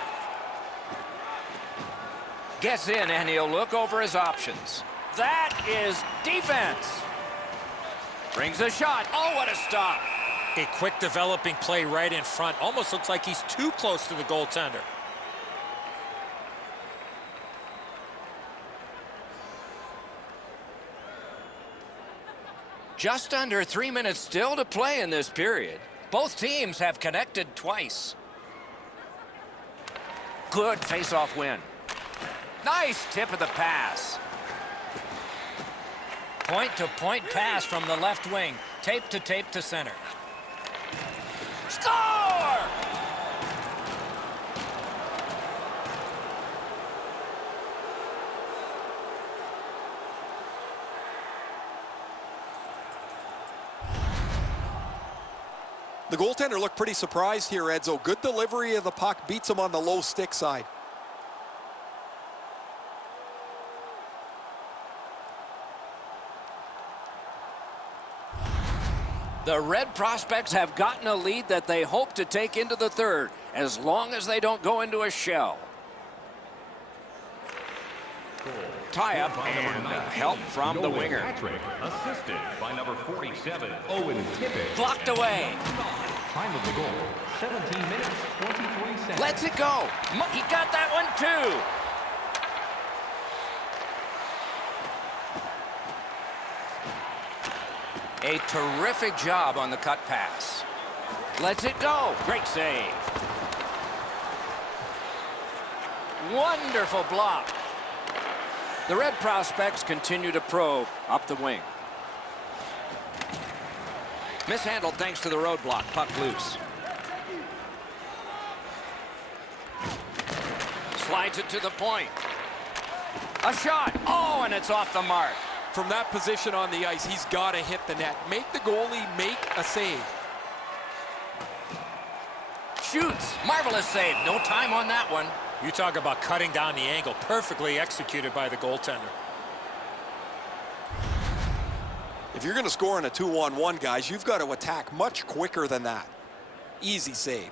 Gets in, and he'll look over his options. That is defense. Brings a shot. Oh, what a stop. A quick developing play right in front. Almost looks like he's too close to the goaltender. Just under 3 minutes still to play in this period. Both teams have connected twice. Good face-off win. Nice tip of the pass. Point-to-point pass from the left wing. Tape to center. Score! The goaltender looked pretty surprised here, Edzo. Good delivery of the puck, beats him on the low stick side. The Red Prospects have gotten a lead that they hope to take into the third, as long as they don't go into a shell. Tie-up and help from the winger. Patrick, assisted by number 47, Owen Tippett. Blocked away. Time of the goal, 17 minutes, 23 seconds. Lets it go. He got that one too. A terrific job on the cut pass. Lets it go. Great save. Wonderful block. The Red Prospects continue to probe up the wing. Mishandled thanks to the roadblock. Puck loose. Slides it to the point. A shot. Oh, and it's off the mark. From that position on the ice, he's got to hit the net. Make the goalie make a save. Shoots. Marvelous save. No time on that one. You talk about cutting down the angle. Perfectly executed by the goaltender. If you're going to score in a 2-on-1, guys, you've got to attack much quicker than that. Easy save.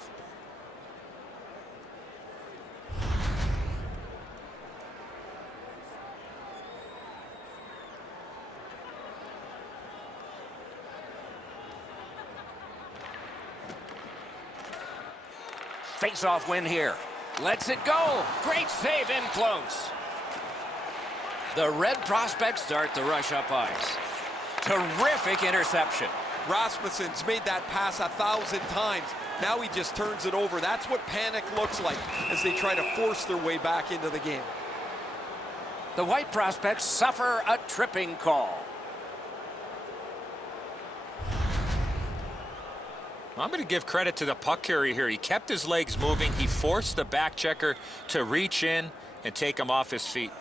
Face-off win here. Lets it go. Great save in close. The Red Prospects start to rush up ice. Terrific interception. Rasmussen's made that pass 1,000 times. Now he just turns it over. That's what panic looks like as they try to force their way back into the game. The White Prospects suffer a tripping call. I'm going to give credit to the puck carrier here. He kept his legs moving. He forced the back checker to reach in and take him off his feet.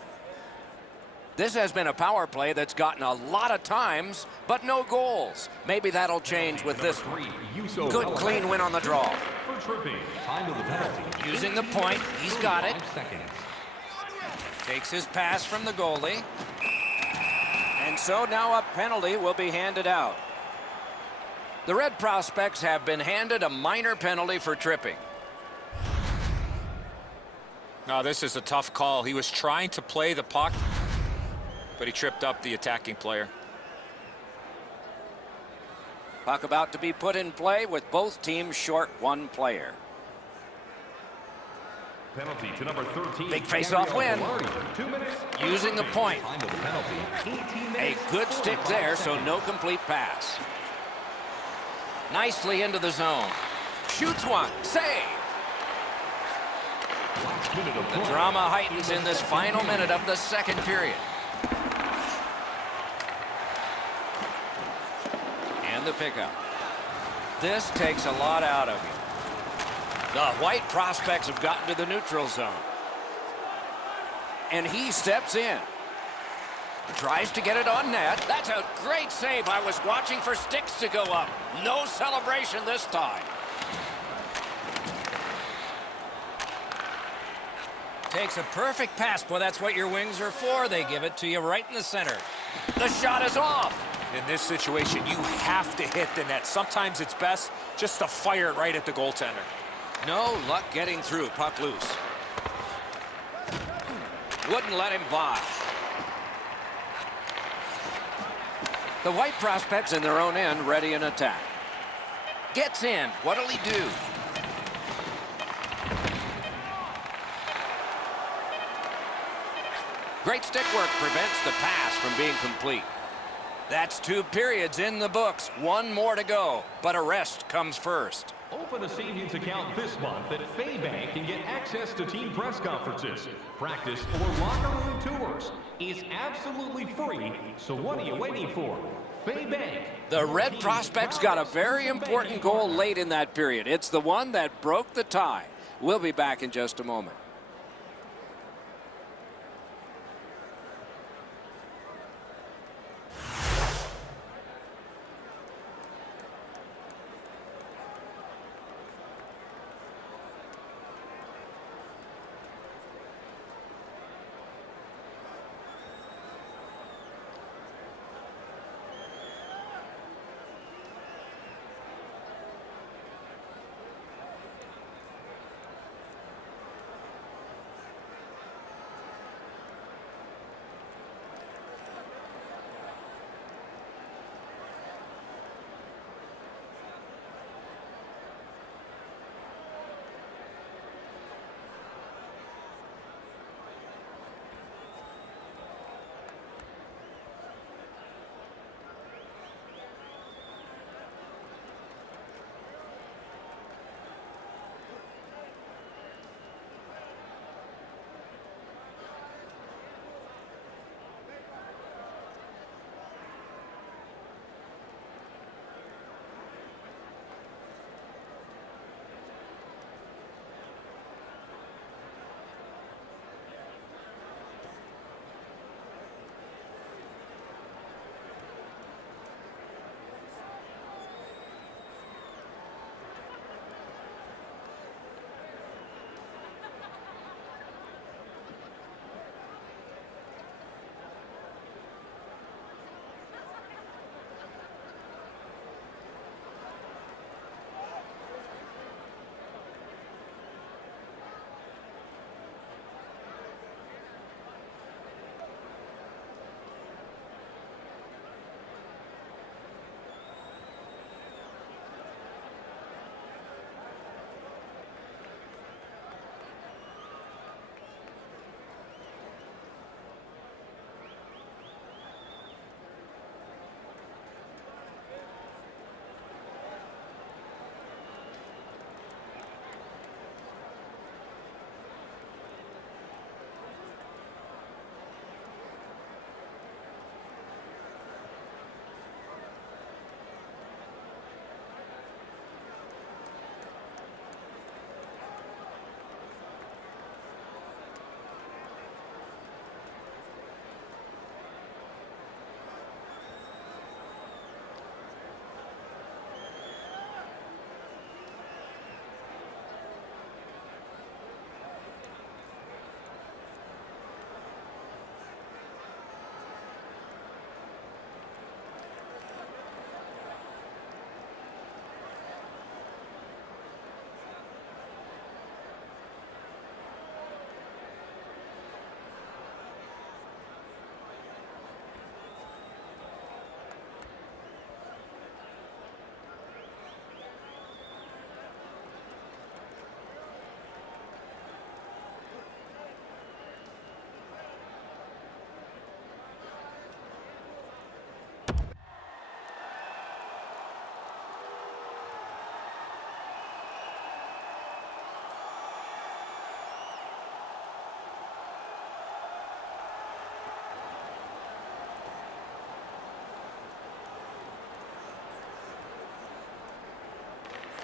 This has been a power play that's gotten a lot of times, but no goals. Maybe that'll change with this one. Good, clean win on the draw. For tripping, time of the penalty. Using the point, he's got it. 5 seconds. Takes his pass from the goalie. And so now a penalty will be handed out. The Red Prospects have been handed a minor penalty for tripping. Now, this is a tough call. He was trying to play the puck, but he tripped up the attacking player. Puck about to be put in play with both teams short one player. Penalty to number 13. Big face-off win. 2 minutes. Using the point. Time of the penalty. 18 A minutes, good stick 45 there, so seconds. no complete pass. Nicely into the zone. Shoots one. Save. Last minute of The play. drama heightens in this final minute of the second period. And the pickup. This takes a lot out of you. The White Prospects have gotten to the neutral zone. And he steps in. Tries to get it on net. That's a great save. I was watching for sticks to go up. No celebration this time. Takes a perfect pass. Boy, that's what your wings are for. They give it to you right in the center. The shot is off. In this situation, you have to hit the net. Sometimes it's best just to fire it right at the goaltender. No luck getting through. Puck loose. Wouldn't let him by. The White Prospects in their own end, ready in attack. Gets in. What'll he do? Great stick work prevents the pass from being complete. That's 2 periods in the books. 1 more to go, but a rest comes first. Open a savings account this month at Faybank and get access to team press conferences, practice, or locker room tours. It's absolutely free, so what are you waiting for? Faybank. The Red Prospects got a very important goal late in that period. It's the one that broke the tie. We'll be back in just a moment.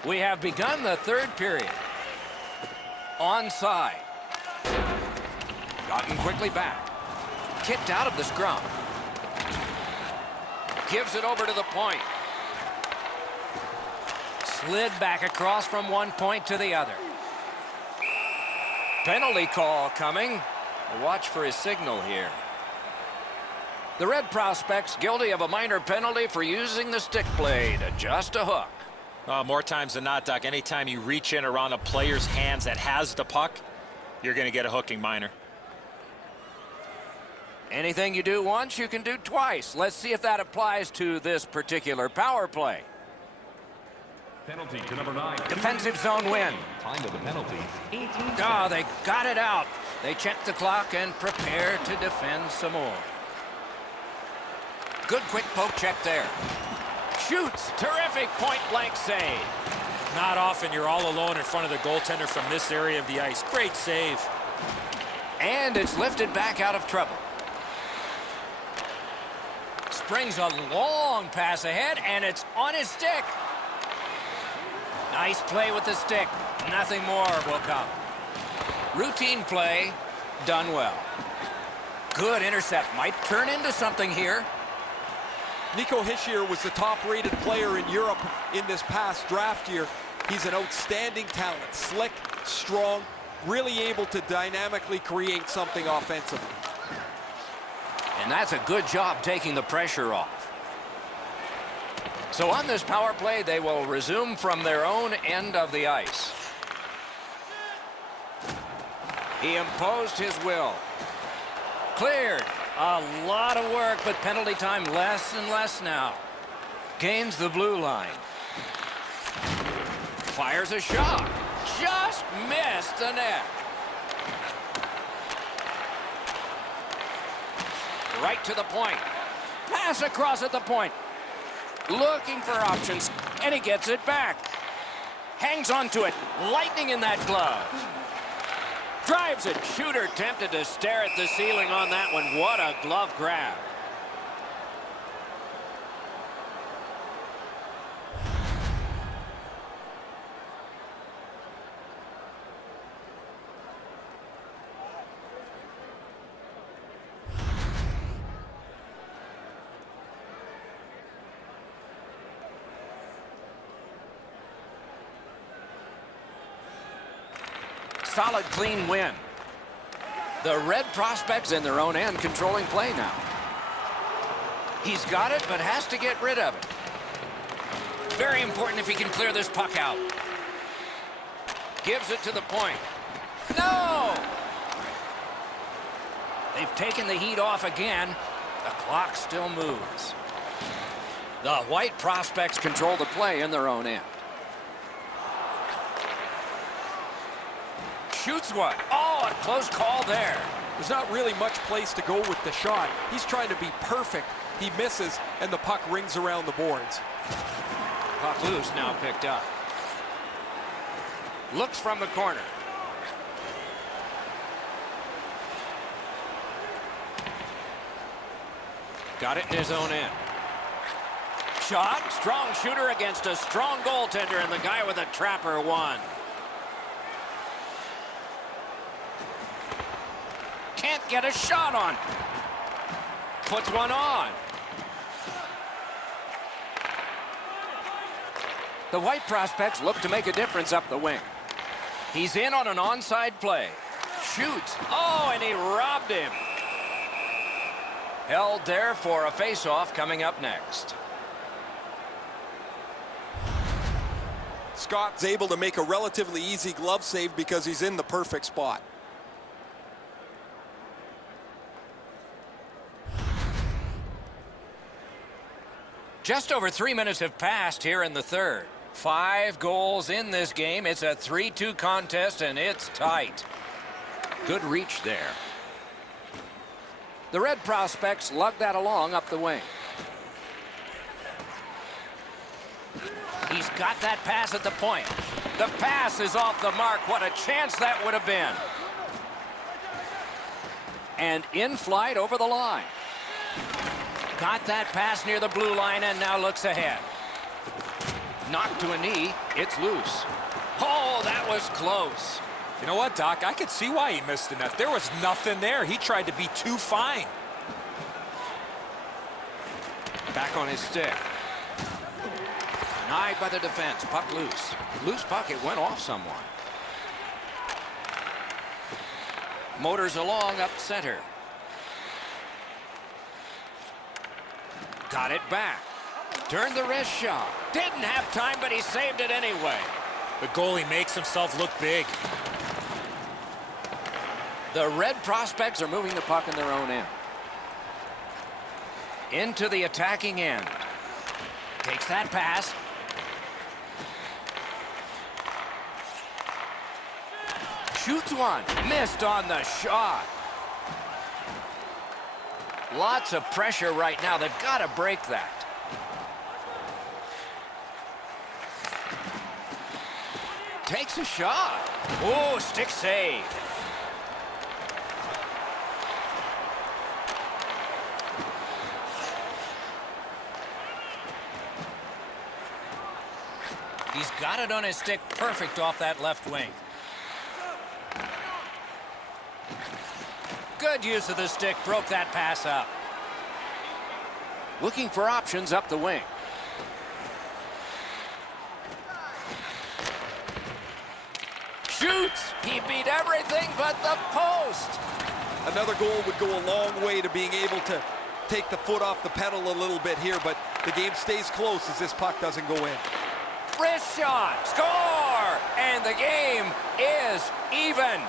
We have begun the third period. Onside. Gotten quickly back. Kicked out of the scrum. Gives it over to the point. Slid back across from one point to the other. Penalty call coming. Watch for his signal here. The Red Prospects guilty of a minor penalty for using the stick blade. Just a hook. More times than not, Doc, anytime you reach in around a player's hands that has the puck, you're going to get a hooking minor. Anything you do once, you can do twice. Let's see if that applies to this particular power play. Penalty to number 9. Defensive zone win. Time of the penalty, 18 seconds. Oh, they got it out. They check the clock and prepare to defend some more. Good quick poke check there. Shoots. Terrific point-blank save. Not often you're all alone in front of the goaltender from this area of the ice. Great save. And it's lifted back out of trouble. Springs a long pass ahead, and it's on his stick. Nice play with the stick. Nothing more will come. Routine play, done well. Good intercept. Might turn into something here. Nico Hischier was the top-rated player in Europe in this past draft year. He's an outstanding talent. Slick, strong, really able to dynamically create something offensively. And that's a good job taking the pressure off. So on this power play, they will resume from their own end of the ice. He imposed his will. Cleared. A lot of work, but penalty time less and less now. Gains the blue line. Fires a shot. Just missed the net. Right to the point. Pass across at the point. Looking for options, and he gets it back. Hangs onto it. Lightning in that glove. Drives it. Shooter tempted to stare at the ceiling on that one. What a glove grab. Solid, clean win. The Red Prospects in their own end controlling play now. He's got it, but has to get rid of it. Very important if he can clear this puck out. Gives it to the point. No! They've taken the heat off again. The clock still moves. The White Prospects control the play in their own end. Shoots one. Oh, a close call there. There's not really much place to go with the shot. He's trying to be perfect. He misses, and the puck rings around the boards. Puck loose, now picked up. Looks from the corner. Got it in his own end. Shot. Strong shooter against a strong goaltender, and the guy with a trapper won. Can't get a shot on. Puts one on. The White Prospects look to make a difference up the wing. He's in on an onside play. Shoots. Oh, and he robbed him. Held there for a face-off coming up next. Scott's able to make a relatively easy glove save because he's in the perfect spot. Just over 3 minutes have passed here in the third. 5 goals in this game. It's a 3-2 contest, and it's tight. Good reach there. The Red Prospects lug that along up the wing. He's got that pass at the point. The pass is off the mark. What a chance that would have been. And in flight over the line. Got that pass near the blue line and now looks ahead. Knocked to a knee. It's loose. Oh, that was close. You know what, Doc? I could see why he missed the net. There was nothing there. He tried to be too fine. Back on his stick. Denied by the defense. Puck loose. Loose puck. It went off someone. Motors along up center. Got it back. Turned the wrist shot. Didn't have time, but he saved it anyway. The goalie makes himself look big. The Red Prospects are moving the puck in their own end. Into the attacking end. Takes that pass. Shoots one. Missed on the shot. Lots of pressure right now. They've got to break that. Takes a shot. Oh, stick save. He's got it on his stick perfect off that left wing. Good use of the stick, broke that pass up. Looking for options up the wing. Shoots! He beat everything but the post. Another goal would go a long way to being able to take the foot off the pedal a little bit here, but the game stays close as this puck doesn't go in. Wrist shot, score, and the game is even.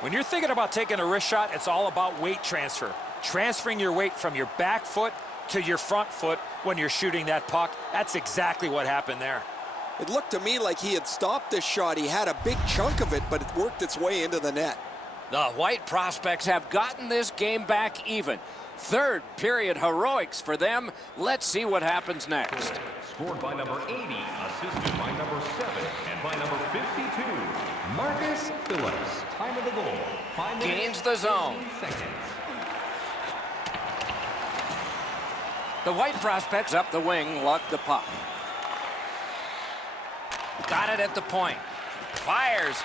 When you're thinking about taking a wrist shot, it's all about weight transfer. Transferring your weight from your back foot to your front foot when you're shooting that puck. That's exactly what happened there. It looked to me like he had stopped this shot. He had a big chunk of it, but it worked its way into the net. The White Prospects have gotten this game back even. Third period heroics for them. Let's see what happens next. Scored by number 80, assisted by number 7, and by number 52, Marcus Phillips. Time of the goal, 5 minutes, Gains the zone. 15 seconds. The White Prospects up the wing, lug the puck. Got it at the point. Fires.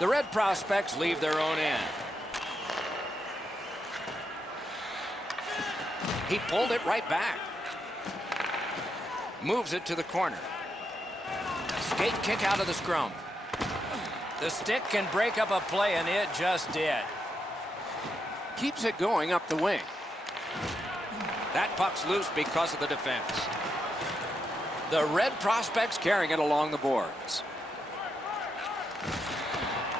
The Red Prospects leave their own end. He pulled it right back. Moves it to the corner. Skate kick out of the scrum. The stick can break up a play, and it just did. Keeps it going up the wing. That puck's loose because of the defense. The Red Prospects carrying it along the boards.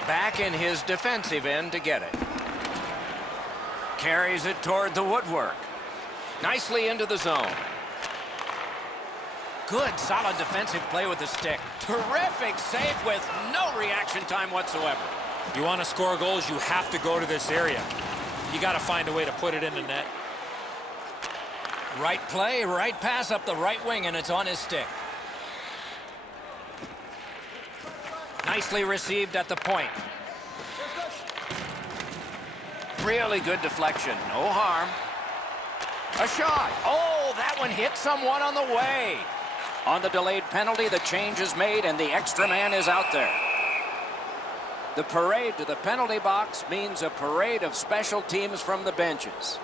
Back in his defensive end to get it. Carries it toward the woodwork. Nicely into the zone. Good, solid defensive play with the stick. Terrific save with no reaction time whatsoever. You want to score goals, you have to go to this area. You got to find a way to put it in the net. Right play, right pass up the right wing, and it's on his stick. Nicely received at the point. Really good deflection, no harm. A shot. Oh, that one hit someone on the way. On the delayed penalty, the change is made, and the extra man is out there. The parade to the penalty box means a parade of special teams from the benches.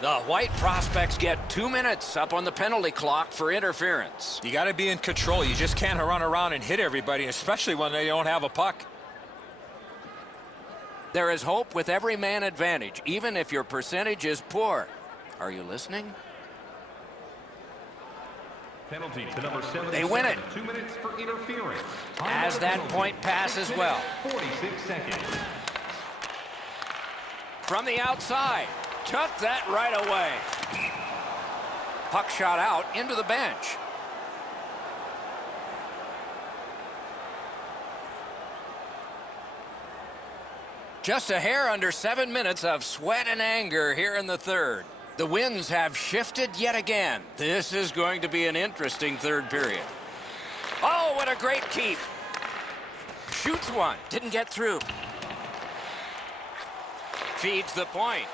The White Prospects get 2 minutes up on the penalty clock for interference. You got to be in control. You just can't run around and hit everybody, especially when they don't have a puck. There is hope with every man advantage, even if your percentage is poor. Are you listening? Penalty to number 7. They win it. 2 minutes for interference. As that point pass as well. 46 seconds. From the outside. Took that right away. Puck shot out into the bench. Just a hair under 7 minutes of sweat and anger here in the third. The winds have shifted yet again. This is going to be an interesting third period. Oh, what a great keep. Shoots one. Didn't get through. Feeds the point.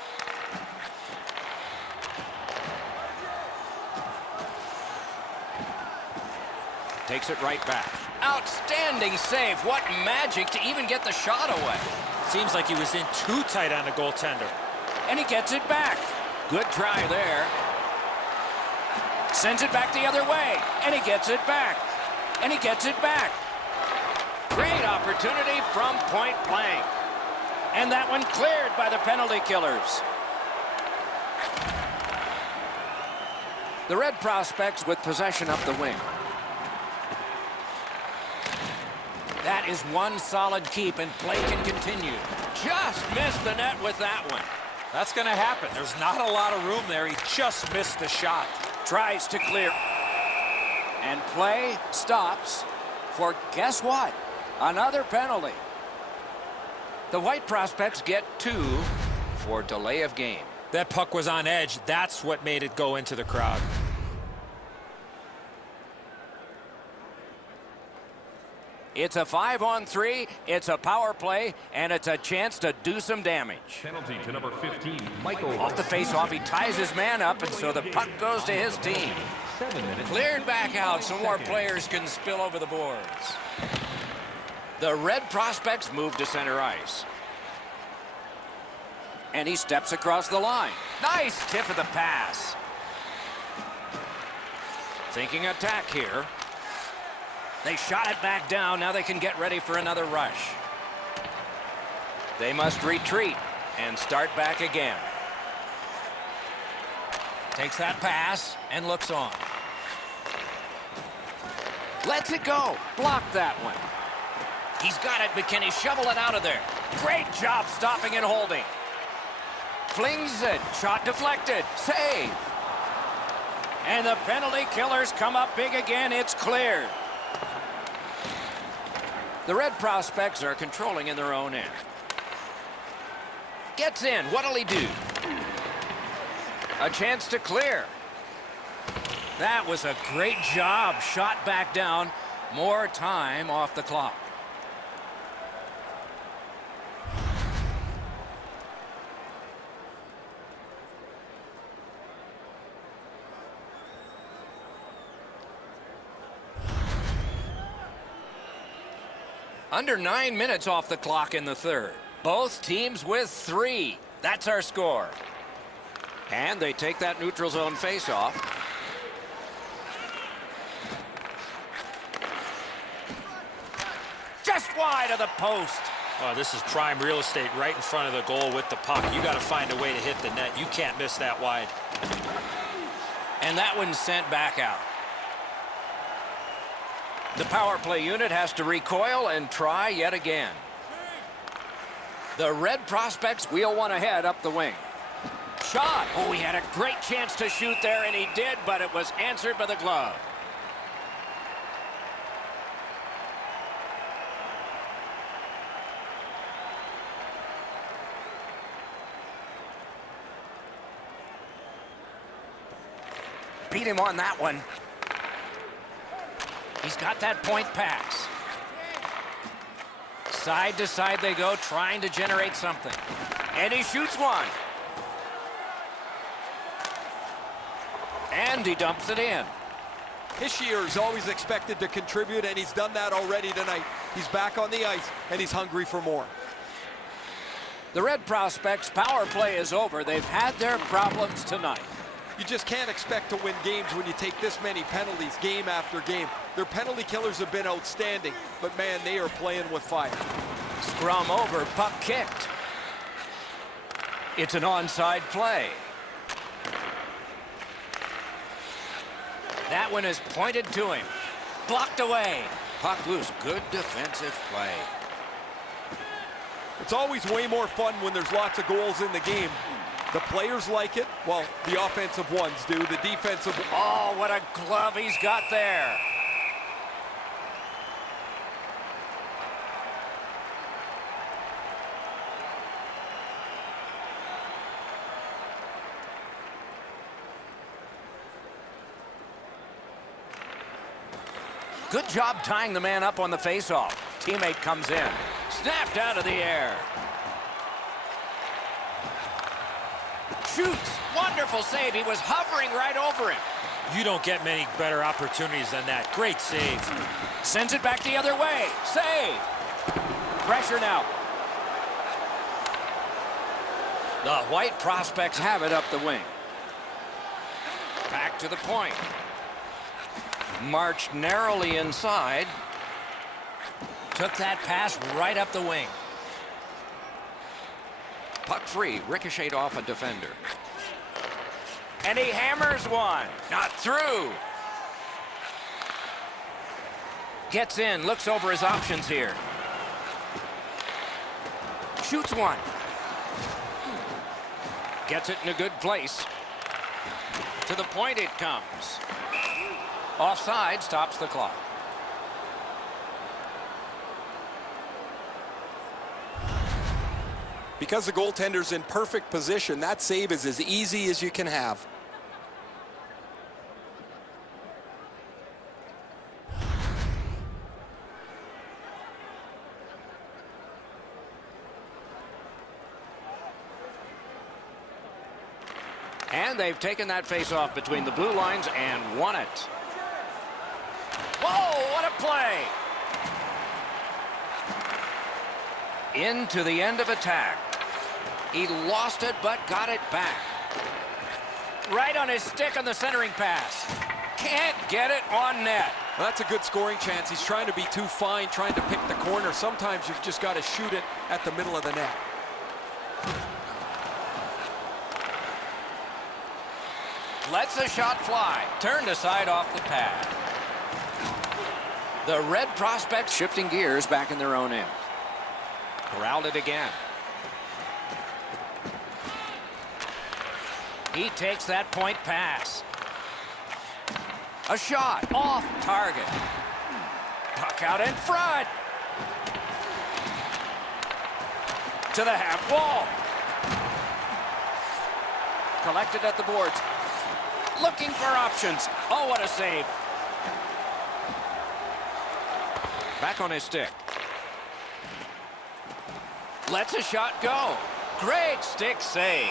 Takes it right back. Outstanding save. What magic to even get the shot away. Seems like he was in too tight on the goaltender. And he gets it back. Good try there. Sends it back the other way. And he gets it back. And he gets it back. Great opportunity from point blank. And that one cleared by the penalty killers. The Red Prospects with possession up the wing. That is one solid keep, and play can continue. Just missed the net with that one. That's going to happen. There's not a lot of room there. He just missed the shot. Tries to clear. And play stops for, guess what? Another penalty. The White Prospects get 2 for delay of game. That puck was on edge. That's what made it go into the crowd. It's a 5-on-3, it's a power play, and it's a chance to do some damage. Penalty to number 15, Michael. Off the faceoff, he ties his man up, and so the puck goes to his team. 7 minutes. Cleared back out so more players can spill over the boards. The Red Prospects move to center ice. And he steps across the line. Nice tip of the pass. Thinking attack here. They shot it back down. Now they can get ready for another rush. They must retreat and start back again. Takes that pass and looks on. Lets it go. Blocked that one. He's got it, but can he shovel it out of there? Great job stopping and holding. Flings it. Shot deflected. Save. And the penalty killers come up big again. It's cleared. The Red Prospects are controlling in their own end. Gets in. What'll he do? A chance to clear. That was a great job. Shot back down. More time off the clock. Under 9 minutes off the clock in the third. Both teams with 3. That's our score. And they take that neutral zone faceoff. Just wide of the post. Oh, this is prime real estate right in front of the goal with the puck. You got to find a way to hit the net. You can't miss that wide. And that one's sent back out. The power play unit has to recoil and try yet again. The Red Prospects wheel one ahead up the wing. Shot. Oh, he had a great chance to shoot there, and he did, but it was answered by the glove. Beat him on that one. He's got that point pass. Side to side they go, trying to generate something. And he shoots one. And he dumps it in. Hischier is always expected to contribute, and he's done that already tonight. He's back on the ice, and he's hungry for more. The Red Prospects' power play is over. They've had their problems tonight. You just can't expect to win games when you take this many penalties game after game. Their penalty killers have been outstanding, but man, they are playing with fire. Scrum over, puck kicked. It's an onside play. That one is pointed to him. Blocked away. Puck loose. Good defensive play. It's always way more fun when there's lots of goals in the game. The players like it. Well, the offensive ones do. The defensive... Oh, what a glove he's got there. Good job tying the man up on the faceoff. Teammate comes in. Snapped out of the air. Shoots. Wonderful save. He was hovering right over him. You don't get many better opportunities than that. Great save. Sends it back the other way. Save. Pressure now. The White prospects have it up the wing. Back to the point. Marched narrowly inside. Took that pass right up the wing. Puck free. Ricocheted off a defender. And he hammers one. Not through. Gets in. Looks over his options here. Shoots one. Gets it in a good place. To the point it comes. Offside stops the clock. Because the goaltender's in perfect position, that save is as easy as you can have. And they've taken that face-off between the blue lines and won it. Whoa, what a play! Into the end of attack. He lost it, but got it back. Right on his stick on the centering pass. Can't get it on net. Well, that's a good scoring chance. He's trying to be too fine, trying to pick the corner. Sometimes you've just got to shoot it at the middle of the net. Lets the shot fly. Turned aside off the pad. The Red prospects shifting gears back in their own end. Corralled it again. He takes that point pass. A shot off target. Puck out in front. To the half wall. Collected at the boards. Looking for options. Oh, what a save. Back on his stick. Lets a shot go. Great stick save.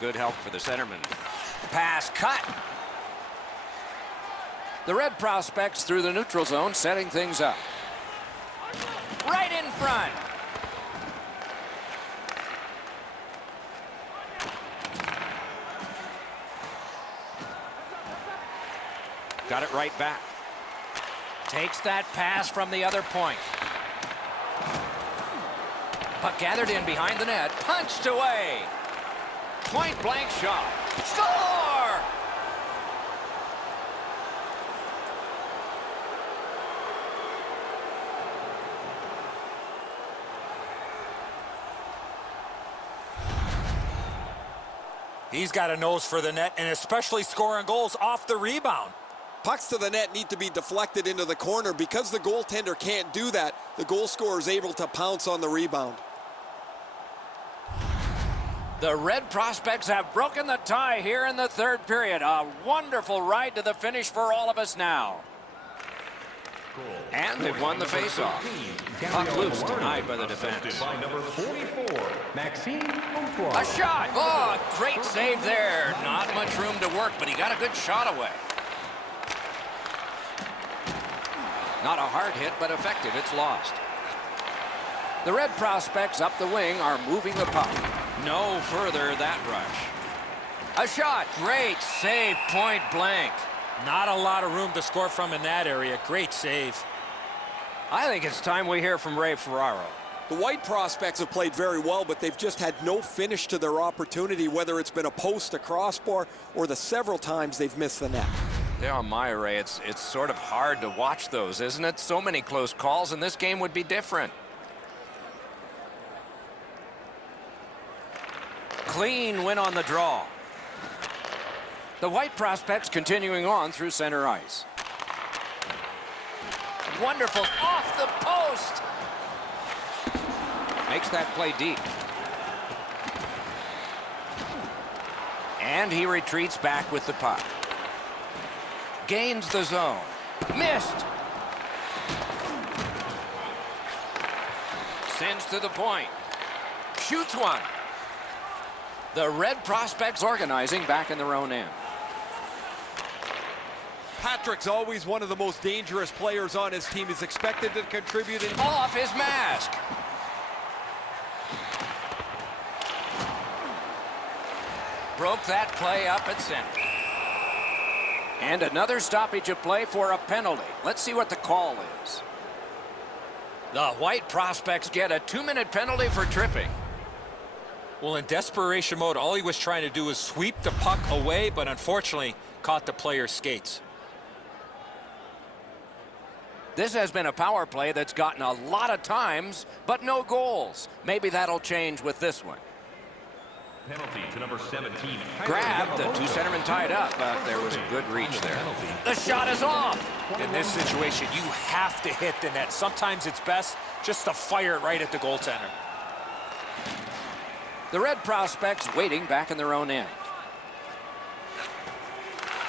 Good help for the centerman. Pass cut. The Red prospects through the neutral zone, setting things up. Right in front. Got it right back. Takes that pass from the other point. Puck gathered in behind the net. Punched away. Point blank shot. Score! He's got a nose for the net, and especially scoring goals off the rebound. Pucks to the net need to be deflected into the corner. Because the goaltender can't do that, the goal scorer is able to pounce on the rebound. The Red prospects have broken the tie here in the third period. A wonderful ride to the finish for all of us now. And they've won the faceoff. Puck loose, denied by the defense. By number 44, Maxime. A shot. Oh, great save there. Not much room to work, but he got a good shot away. Not a hard hit, but effective. It's lost. The Red prospects up the wing are moving the puck. No further that rush. A shot. Great save, point blank. Not a lot of room to score from in that area. Great save. I think it's time we hear from Ray Ferraro. The White prospects have played very well, but they've just had no finish to their opportunity, whether it's been a post, a crossbar, or the several times they've missed the net. Yeah, my Ray, it's sort of hard to watch those, isn't it? So many close calls, and this game would be different. Clean win on the draw. The White prospects continuing on through center ice. Wonderful. Off the post. Makes that play deep. And he retreats back with the puck. Gains the zone. Missed. Sends to the point. Shoots one. The Red Prospects organizing back in their own end. Patrick's always one of the most dangerous players on his team. He's expected to contribute in. Off his mask. Broke that play up at center. And another stoppage of play for a penalty. Let's see what the call is. The White Prospects get a 2-minute penalty for tripping. Well, in desperation mode, all he was trying to do was sweep the puck away, but unfortunately caught the player's skates. This has been a power play that's gotten a lot of times, but no goals. Maybe that'll change with this one. Penalty to number 17. Grabbed, the two centermen tied up, but there was a good reach there. The shot is off. In this situation, you have to hit the net. Sometimes it's best just to fire it right at the goaltender. The Red Prospects waiting back in their own end.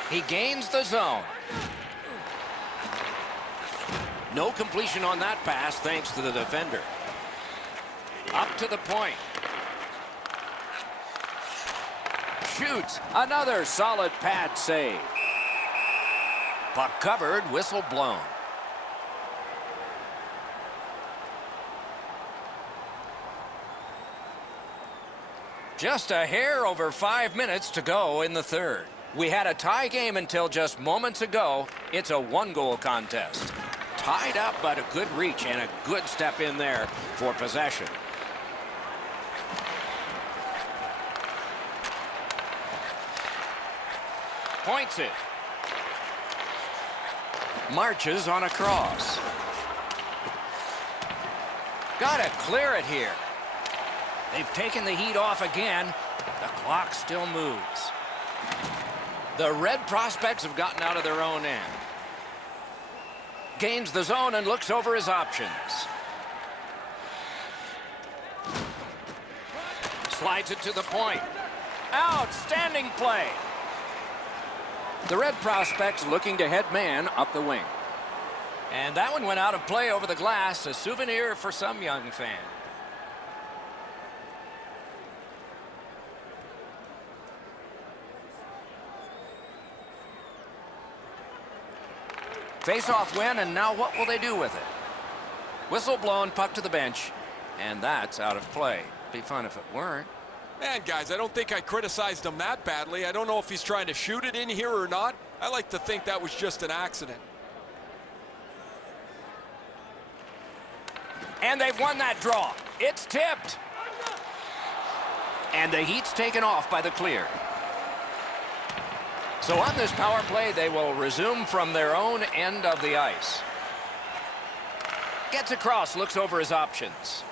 He gains the zone. No completion on that pass thanks to the defender. Up to the point. Shoots. Another solid pad save. Puck covered, whistle blown. Just a hair over 5 minutes to go in the third. We had a tie game until just moments ago. It's a one-goal contest. Tied up, but a good reach and a good step in there for possession. Points it. Marches on a cross. Gotta clear it here. They've taken the heat off again. The clock still moves. The Red Prospects have gotten out of their own end. Gains the zone and looks over his options. Slides it to the point. Outstanding play. The Red Prospects looking to head man up the wing. And that one went out of play over the glass, a souvenir for some young fan. Face-off win, and now what will they do with it? Whistle blown, puck to the bench, and that's out of play. Be fun if it weren't. Man, guys, I don't think I criticized him that badly. I don't know if he's trying to shoot it in here or not. I like to think that was just an accident. And they've won that draw. It's tipped. And the heat's taken off by the clear. So on this power play, they will resume from their own end of the ice. Gets across, looks over his options.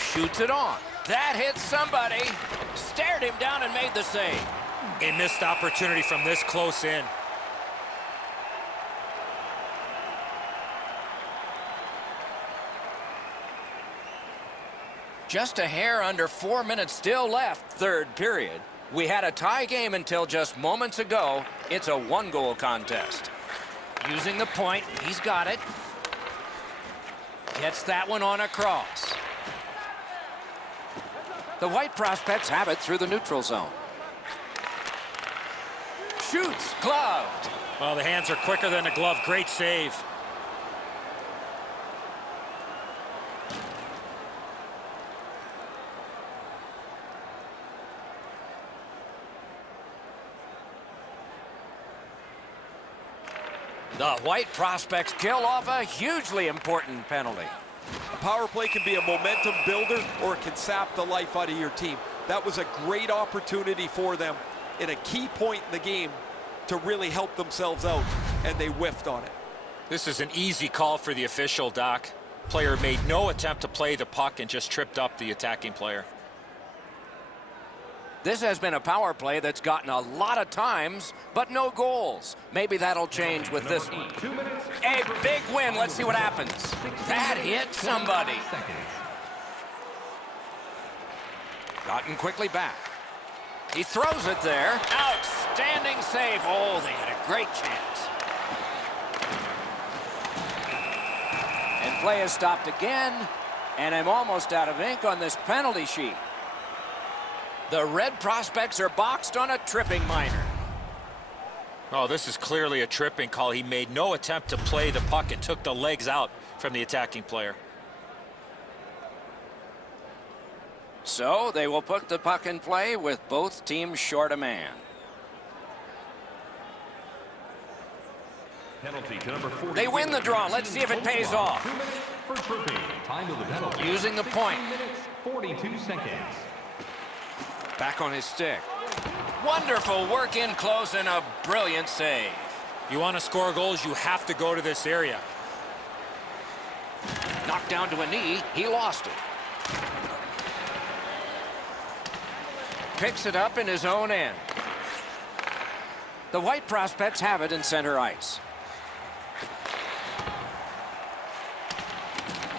Shoots it on. That hits somebody. Stared him down and made the save. A missed opportunity from this close in. Just a hair under 4 minutes still left, third period. We had a tie game until just moments ago. It's a one-goal contest. Using the point, he's got it. Gets that one on a cross. The White Prospects have it through the neutral zone. Shoots, gloved. Well, the hands are quicker than the glove. Great save. The White Prospects kill off a hugely important penalty. A power play can be a momentum builder, or it can sap the life out of your team. That was a great opportunity for them in a key point in the game to really help themselves out, and they whiffed on it. This is an easy call for the official, Doc. Player made no attempt to play the puck and just tripped up the attacking player. This has been a power play that's gotten a lot of times, but no goals. Maybe that'll change with this one. A big win. Let's see what happens. That hit somebody. Gotten quickly back. He throws it there. Outstanding save. Oh, they had a great chance. And play is stopped again. And I'm almost out of ink on this penalty sheet. The Red Prospects are boxed on a tripping minor. Oh, this is clearly a tripping call. He made no attempt to play the puck and took the legs out from the attacking player. So they will put the puck in play with both teams short a man. Penalty to number 40. They win the draw. Let's see if it pays off. 2 minutes for tripping. Time of the penalty. Using the point. 16 minutes, 42 seconds. Back on his stick. Wonderful work in close and a brilliant save. You want to score goals, you have to go to this area. Knocked down to a knee. He lost it. Picks it up in his own end. The White Prospects have it in center ice.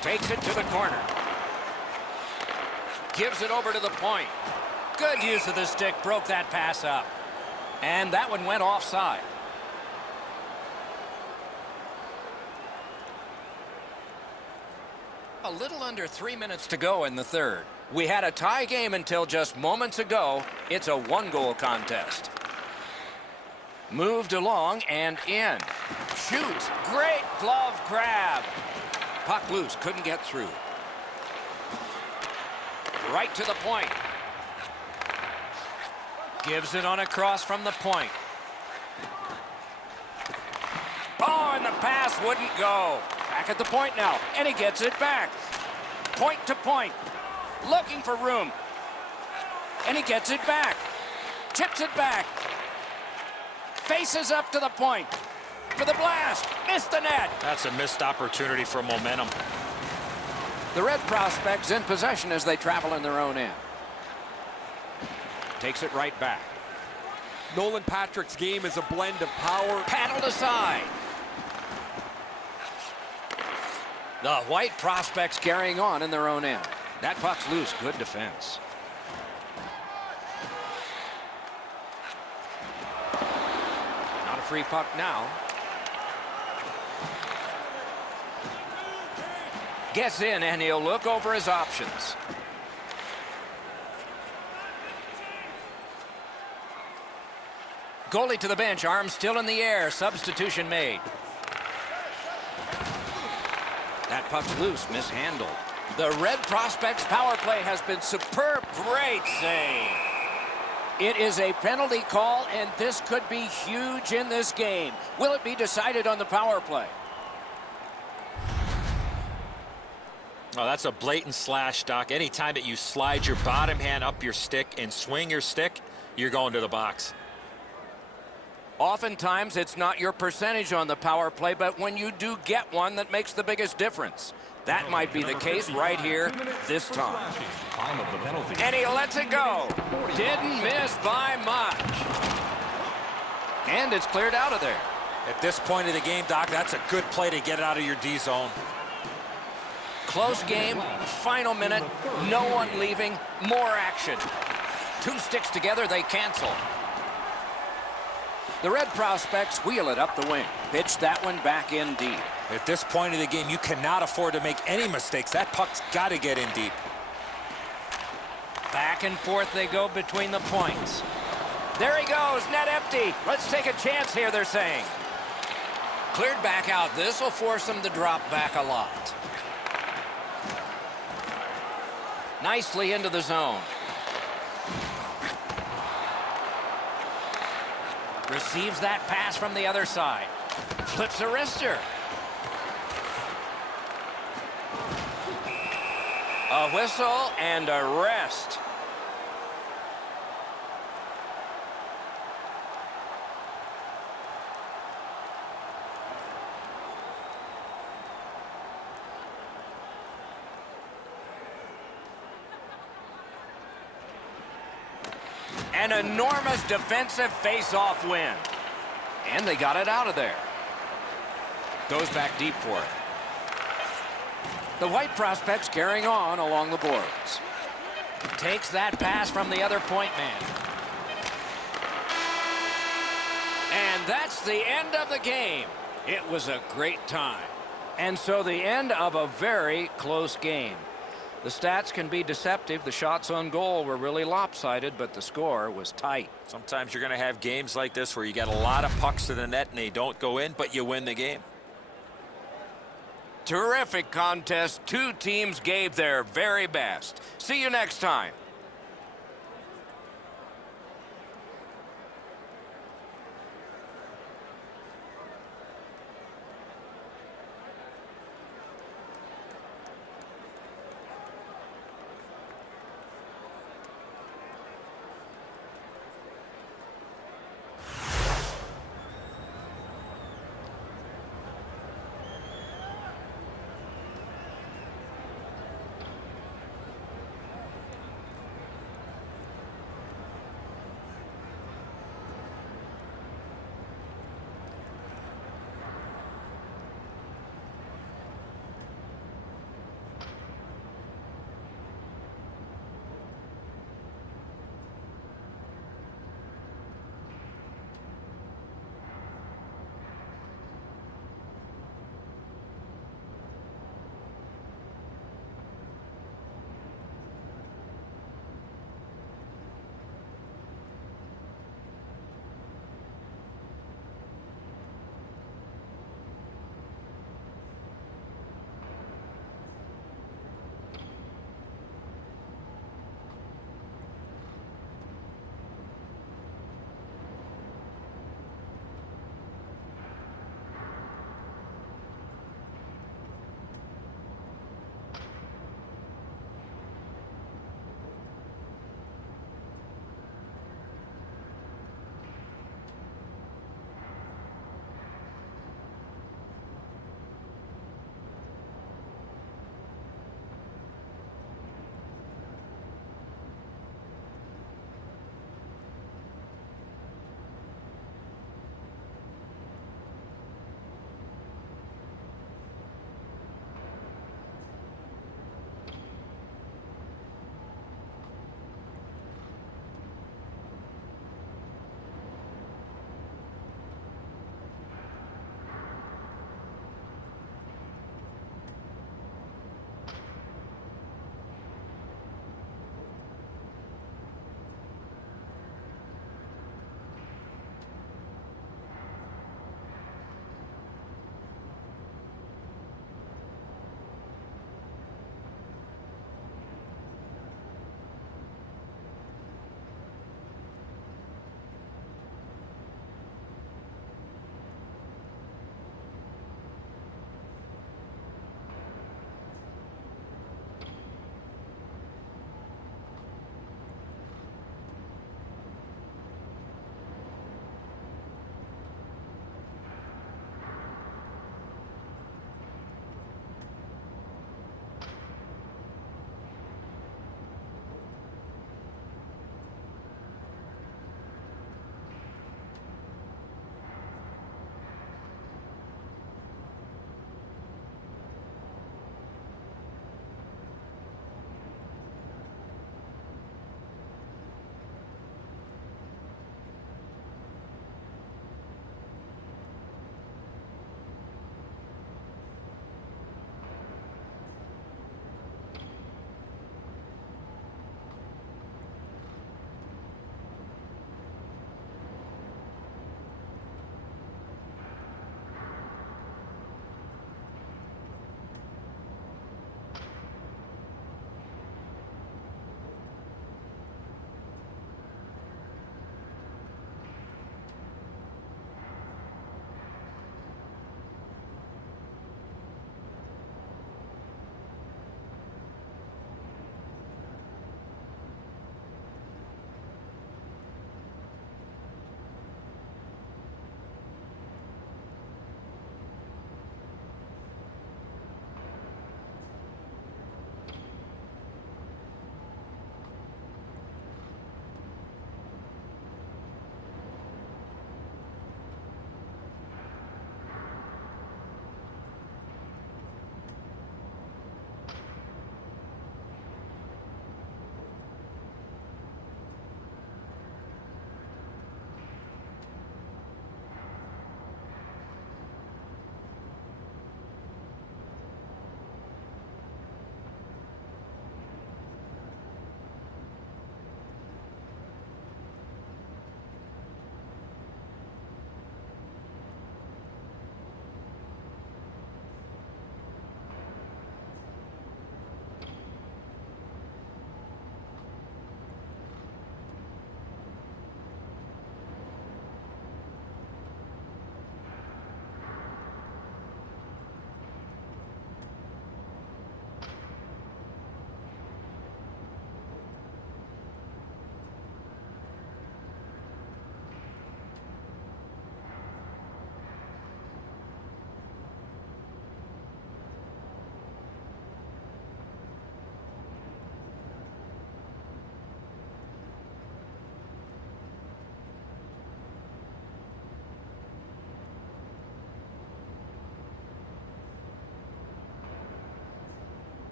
Takes it to the corner. Gives it over to the point. Good use of the stick, broke that pass up. And that one went offside. A little under 3 minutes to go in the third. We had a tie game until just moments ago. It's a one-goal contest. Moved along and in. Shoots. Great glove grab. Puck loose. Couldn't get through. Right to the point. Gives it on a cross from the point. Oh, and the pass wouldn't go. Back at the point now, and he gets it back. Point to point. Looking for room. And he gets it back. Chips it back. Faces up to the point. For the blast. Missed the net. That's a missed opportunity for momentum. The Red Prospects in possession as they travel in their own end. Takes it right back. Nolan Patrick's game is a blend of power. Paddled aside. The White Prospects carrying on in their own end. That puck's loose. Good defense. Not a free puck now. Gets in and he'll look over his options. Goalie to the bench, arms still in the air. Substitution made. That puck's loose, mishandled. The Red Prospects power play has been superb. Great save. It is a penalty call, and this could be huge in this game. Will it be decided on the power play? Oh, that's a blatant slash, Doc. Anytime that you slide your bottom hand up your stick and swing your stick, you're going to the box. Oftentimes, it's not your percentage on the power play, but when you do get one that makes the biggest difference. That might be the case right here this time. Time of the penalty. And he lets it go. Didn't miss by much. And it's cleared out of there. At this point of the game, Doc, that's a good play to get it out of your D zone. Close game, final minute, no one leaving, more action. Two sticks together, they cancel. The Red Prospects wheel it up the wing. Pitch that one back in deep. At this point of the game, you cannot afford to make any mistakes. That puck's got to get in deep. Back and forth they go between the points. There he goes, net empty. Let's take a chance here, they're saying. Cleared back out. This will force him to drop back a lot. Nicely into the zone. Receives that pass from the other side. Flips a wrister. A whistle and a rest. An enormous defensive face-off win. And they got it out of there. Goes back deep for it. The White prospects carrying on along the boards. Takes that pass from the other point man. And that's the end of the game. It was a great time. And so the end of a very close game. The stats can be deceptive. The shots on goal were really lopsided, but the score was tight. Sometimes you're going to have games like this where you get a lot of pucks to the net and they don't go in, but you win the game. Terrific contest. Two teams gave their very best. See you next time.